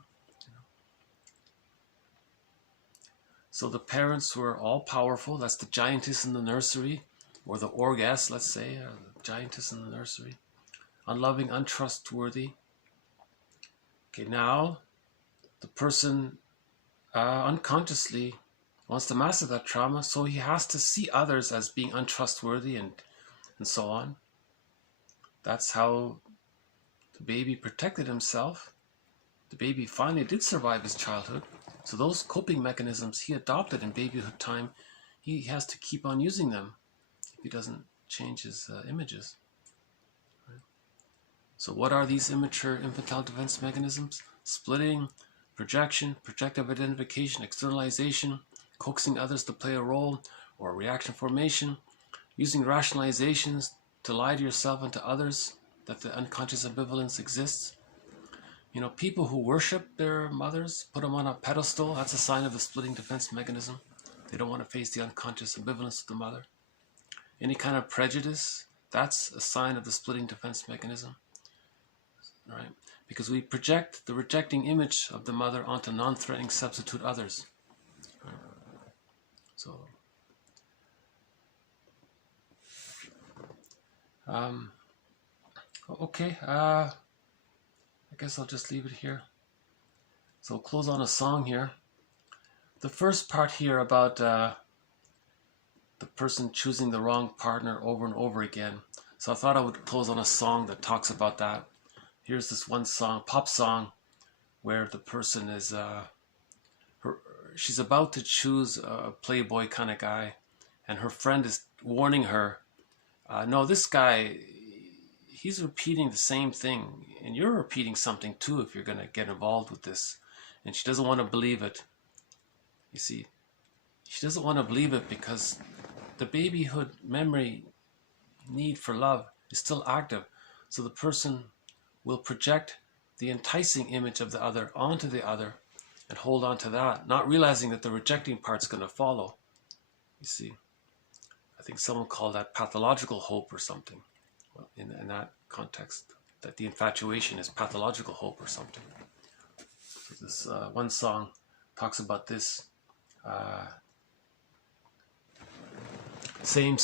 So the parents were all powerful. That's the giantess in the nursery, or the orgas, let's say, or the giantess in the nursery. Unloving, untrustworthy. Okay, now the person unconsciously wants to master that trauma, so he has to see others as being untrustworthy and so on. That's how the baby protected himself. The baby finally did survive his childhood. So those coping mechanisms he adopted in babyhood time, he has to keep on using them if he doesn't change his images. Right? So what are these immature infantile defense mechanisms? Splitting, projection, projective identification, externalization, coaxing others to play a role, or reaction formation, using rationalizations to lie to yourself and to others that the unconscious ambivalence exists. You know, people who worship their mothers, put them on a pedestal, that's a sign of a splitting defense mechanism. They don't want to face the unconscious ambivalence of the mother. Any kind of prejudice, that's a sign of the splitting defense mechanism, right? Because we project the rejecting image of the mother onto non-threatening substitute others. Right? So, okay, I guess I'll just leave it here. So I'll close on a song here. The first part here about the person choosing the wrong partner over and over again. So I thought I would close on a song that talks about that. Here's this one song, pop song, where the person is, she's about to choose a playboy kind of guy, and her friend is warning her, no, this guy, he's repeating the same thing, and you're repeating something too if you're going to get involved with this. And she doesn't want to believe it. You see, she doesn't want to believe it because the babyhood memory need for love is still active. So the person will project the enticing image of the other onto the other and hold on to that, not realizing that the rejecting part's going to follow. You see, I think someone called that pathological hope or something. Well, in that context, that the infatuation is pathological hope or something. So this one song talks about this. Same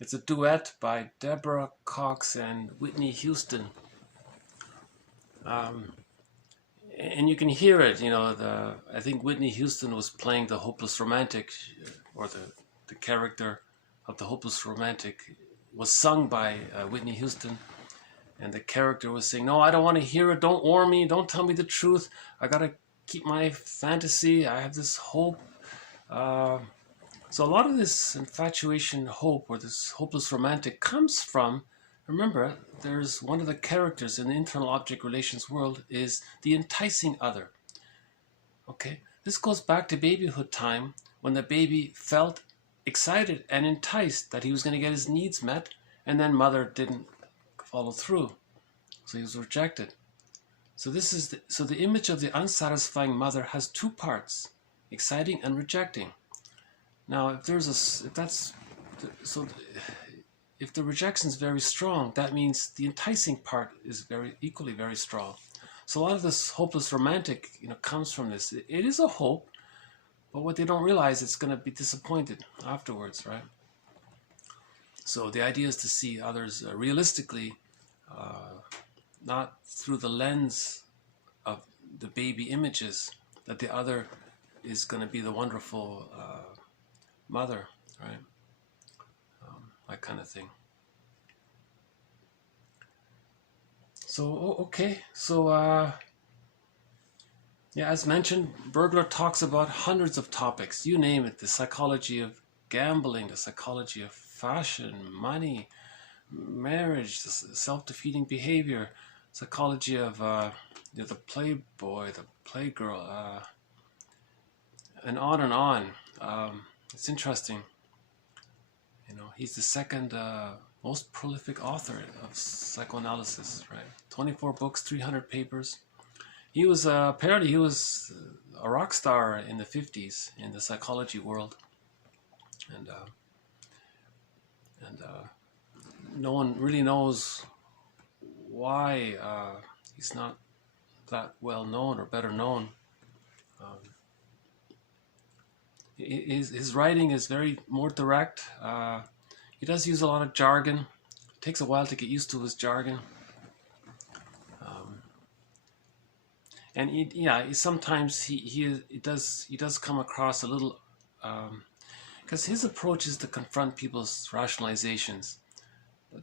It's a duet by Deborah Cox and Whitney Houston. And you can hear it, you know, I think Whitney Houston was playing the hopeless romantic, or the character of the hopeless romantic was sung by Whitney Houston. And the character was saying, no, I don't want to hear it. Don't warn me. Don't tell me the truth. I got to keep my fantasy. I have this hope. So a lot of this infatuation hope, or this hopeless romantic, comes from, remember, there's one of the characters in the internal object relations world is the enticing other. Okay, this goes back to babyhood time, when the baby felt excited and enticed that he was going to get his needs met, and then mother didn't follow through, so he was rejected. So this is the image of the unsatisfying mother has two parts: exciting and rejecting. Now, if the rejection is very strong, that means the enticing part is equally very strong. So a lot of this hopeless romantic, you know, comes from this. It is a hope, but what they don't realize, it's going to be disappointed afterwards, right? So the idea is to see others realistically, not through the lens of the baby images, that the other is going to be the wonderful mother, right? That kind of thing. So, okay. So, yeah, as mentioned, Bergler talks about hundreds of topics. You name it: the psychology of gambling, the psychology of fashion, money, marriage, self-defeating behavior, psychology of the playboy, the playgirl, and on and on. It's interesting. You know, he's the second most prolific author of psychoanalysis, right? 24 books, 300 papers. He was apparently he was a rock star in the 50s in the psychology world, and no one really knows why he's not that well known or better known. His writing is more direct. He does use a lot of jargon. It takes a while to get used to his jargon. And sometimes he does come across a little, because his approach is to confront people's rationalizations.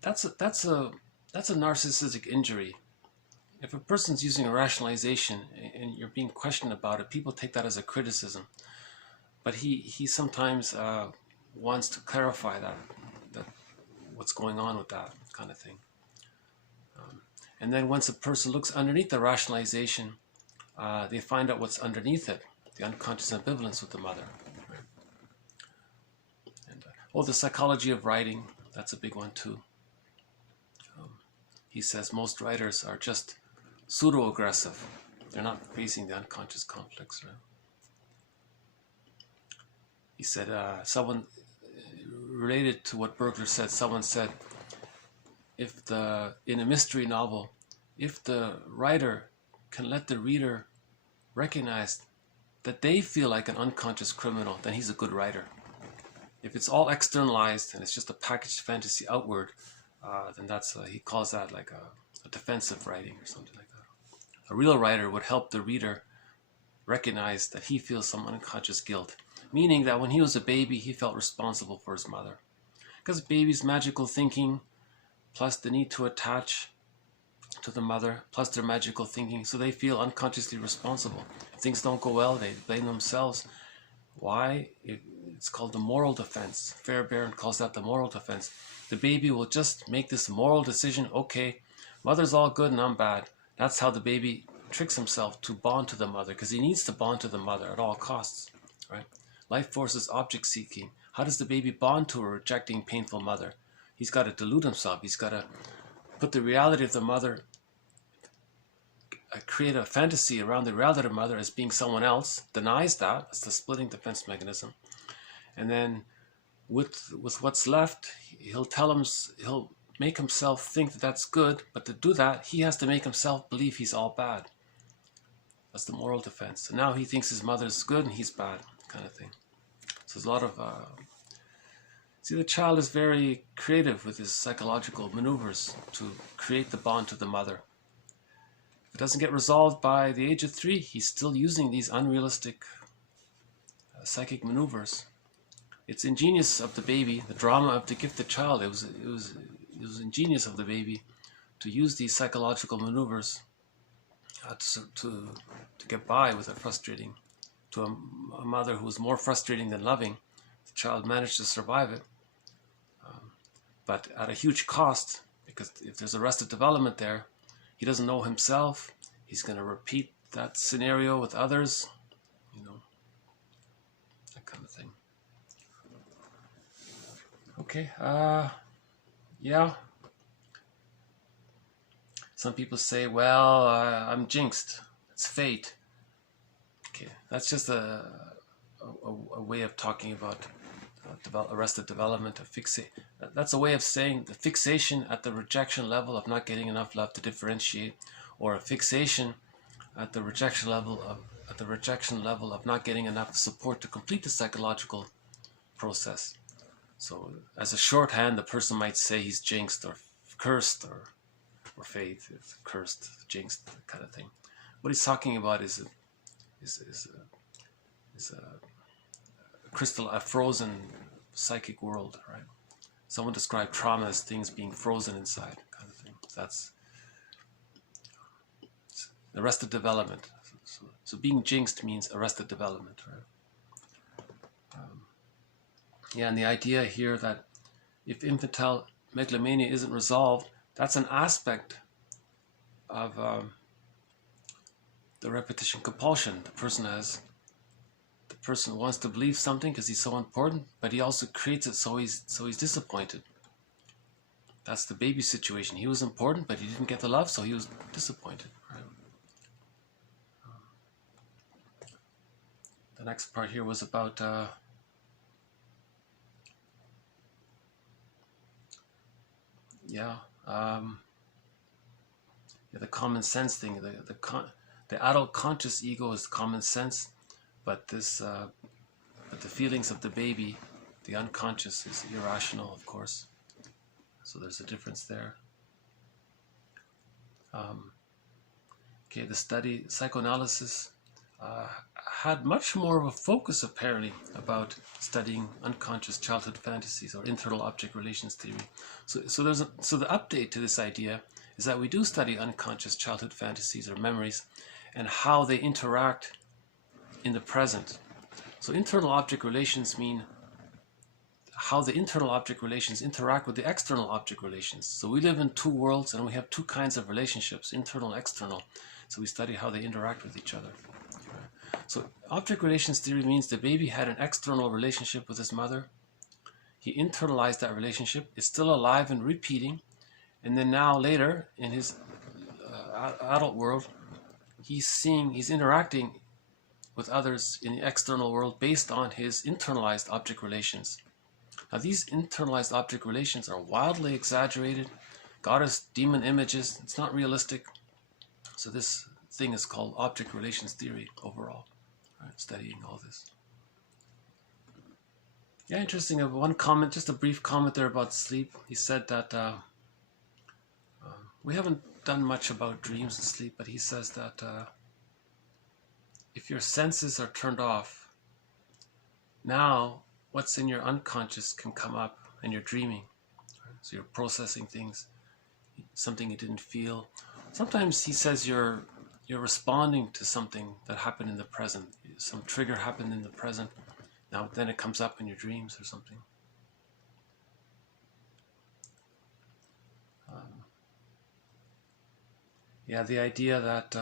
That's a narcissistic injury. If a person's using a rationalization and you're being questioned about it, people take that as a criticism. But he sometimes wants to clarify that what's going on with that kind of thing. And then once a person looks underneath the rationalization, they find out what's underneath it, the unconscious ambivalence with the mother. Right? And the psychology of writing, that's a big one too. He says most writers are just pseudo-aggressive. They're not facing the unconscious conflicts. Right? He said, someone related to what Bergler said, someone said, in a mystery novel, if the writer can let the reader recognize that they feel like an unconscious criminal, then he's a good writer. If it's all externalized and it's just a packaged fantasy outward, then he calls that like a defensive writing or something like that. A real writer would help the reader recognize that he feels some unconscious guilt, meaning that when he was a baby, he felt responsible for his mother. Because babies' magical thinking, plus the need to attach to the mother, plus their magical thinking, so they feel unconsciously responsible. If things don't go well, they blame themselves. Why? It's called the moral defense. Fairbairn calls that the moral defense. The baby will just make this moral decision, okay, mother's all good and I'm bad. That's how the baby tricks himself to bond to the mother, because he needs to bond to the mother at all costs, right? Life force is object seeking. How does the baby bond to a rejecting, painful mother? He's got to delude himself. He's got to put the reality of the mother, create a fantasy around the reality of the mother as being someone else, denies that. That's the splitting defense mechanism. And then with what's left, he'll make himself think that that's good, but to do that, he has to make himself believe he's all bad. That's the moral defense. And now he thinks his mother's good and he's bad, kind of thing. So there's a lot of See, the child is very creative with his psychological maneuvers to create the bond to the mother. If it doesn't get resolved by the age of 3, he's still using these unrealistic psychic maneuvers. It's ingenious of the baby, the drama of the gifted child. It was ingenious of the baby to use these psychological maneuvers to get by with a frustrating, to a mother who was more frustrating than loving. The child managed to survive it, but at a huge cost, because if there's arrested development there, he doesn't know himself. He's going to repeat that scenario with others, that kind of thing. Okay, yeah. Some people say, well, I'm jinxed. It's fate. Okay, that's just a way of talking about arrested development, that's a way of saying the fixation at the rejection level of not getting enough love to differentiate, or a fixation at the rejection level of not getting enough support to complete the psychological process. So as a shorthand, the person might say he's jinxed or cursed or fate, cursed, jinxed, kind of thing. What he's talking about is a frozen psychic world, right? Someone described trauma as things being frozen inside, kind of thing. That's arrested development. So being jinxed means arrested development, right? Yeah, and the idea here that if infantile megalomania isn't resolved, that's an aspect of the repetition compulsion. The person wants to believe something because he's so important, but he also creates it so he's disappointed. That's the baby situation. He was important, but he didn't get the love, so he was disappointed. Right? The next part here was about the common sense thing. The adult conscious ego is common sense, but the feelings of the baby, the unconscious, is irrational, of course. So there's a difference there. The study, psychoanalysis, had much more of a focus, apparently, about studying unconscious childhood fantasies or internal object relations theory. So the update to this idea is that we do study unconscious childhood fantasies or memories and how they interact in the present. So internal object relations mean how the internal object relations interact with the external object relations. So we live in two worlds and we have two kinds of relationships, internal and external. So we study how they interact with each other. So object relations theory means the baby had an external relationship with his mother. He internalized that relationship. It's still alive and repeating. And then now later in his adult world, he's interacting with others in the external world based on his internalized object relations. Now these internalized object relations are wildly exaggerated, goddess demon images. It's not realistic. So this thing is called object relations theory overall, right? Studying all this. Yeah, interesting. One comment, just a brief comment there about sleep. He said that we haven't done much about dreams and sleep, but he says that if your senses are turned off, now what's in your unconscious can come up and you're dreaming. Right? So you're processing things, something you didn't feel. Sometimes he says you're responding to something that happened in the present. Some trigger happened in the present. Now then it comes up in your dreams or something. The idea that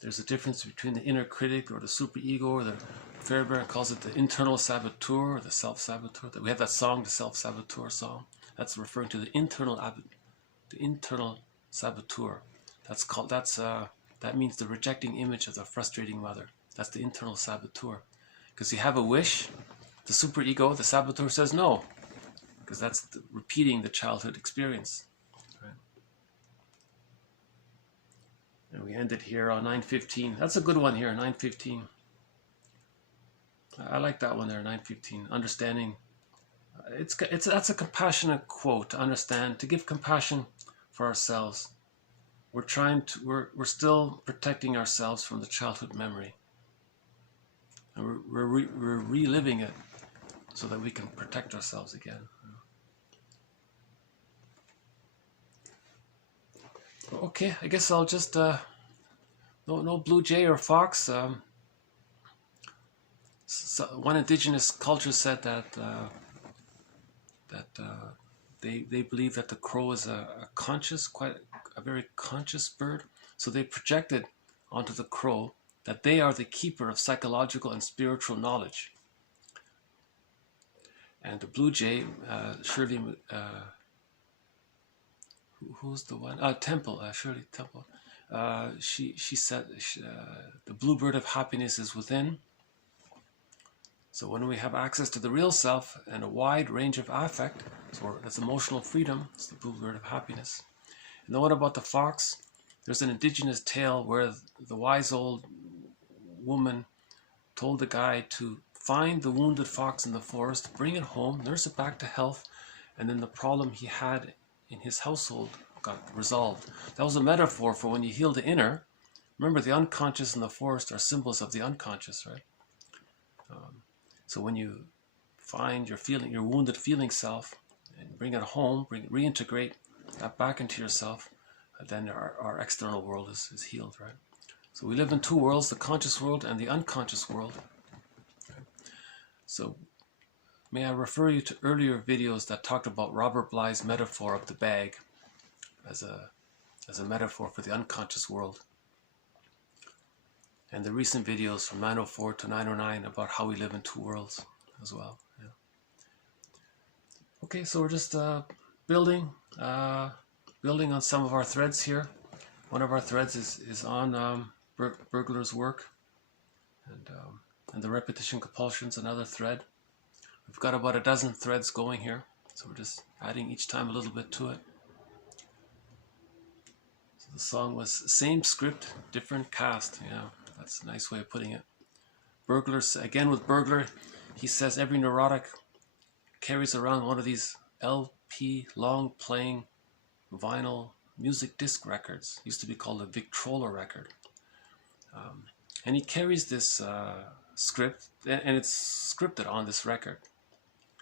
there's a difference between the inner critic or the superego, or the Fairbairn calls it the internal saboteur or the self-saboteur. We have that song, the self-saboteur song. That's referring to the internal saboteur. That means the rejecting image of the frustrating mother. That's the internal saboteur. Because you have a wish, the superego, the saboteur says no, because that's repeating the childhood experience. Right? And we ended here on 9:15. That's a good one here, 9:15. I like that one there, 9:15. Understanding. That's a compassionate quote. To understand, to give compassion for ourselves. We're still protecting ourselves from the childhood memory, and we're reliving it so that we can protect ourselves again. Okay, I guess I'll just no blue jay or fox. So one indigenous culture said that they believe that the crow is a very conscious bird. So they projected onto the crow that they are the keeper of psychological and spiritual knowledge. And the blue jay, Shirley, who's the one? Temple, Shirley Temple. She said the bluebird of happiness is within. So when we have access to the real self and a wide range of affect, so that's emotional freedom, it's the bluebird of happiness. And then what about the fox? There's an indigenous tale where the wise old woman told the guy to find the wounded fox in the forest, bring it home, nurse it back to health, and then the problem he had in his household got resolved. That was a metaphor for when you heal the inner. Remember, the unconscious and the forest are symbols of the unconscious, right? So when you find your wounded feeling self and bring it home, reintegrate that back into yourself, then our external world is healed, right? So we live in two worlds, the conscious world and the unconscious world. Okay. So may I refer you to earlier videos that talked about Robert Bly's metaphor of the bag as a metaphor for the unconscious world. And the recent videos from 904 to 909 about how we live in two worlds as well. Yeah. Okay, so we're just building on some of our threads here. One of our threads is on Burglar's work, and the repetition compulsion's another thread. We've got about a dozen threads going here, so we're just adding each time a little bit to it. So the song was same script, different cast. Yeah. That's a nice way of putting it. Burglars, again with Burglar, he says every neurotic carries around one of these LP, long playing vinyl music disc records. Used to be called a Victrola record. And he carries this script, and it's scripted on this record.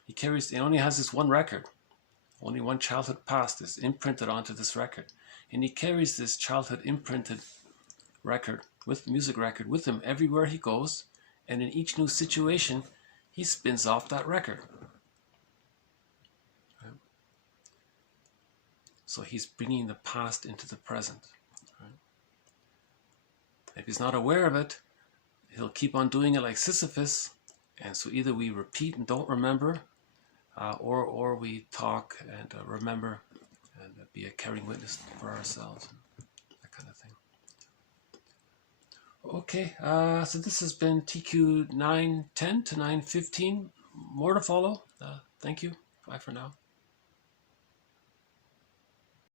He only has this one record. Only one childhood past is imprinted onto this record. And he carries this childhood imprinted music record with him everywhere he goes, and in each new situation he spins off that record. Right? So he's bringing the past into the present. Right? If he's not aware of it, he'll keep on doing it like Sisyphus, and so either we repeat and don't remember, or we talk and remember and be a caring witness for ourselves, that kind of thing. Okay, so this has been TQ 910 to 915. More to follow. Thank you. Bye for now.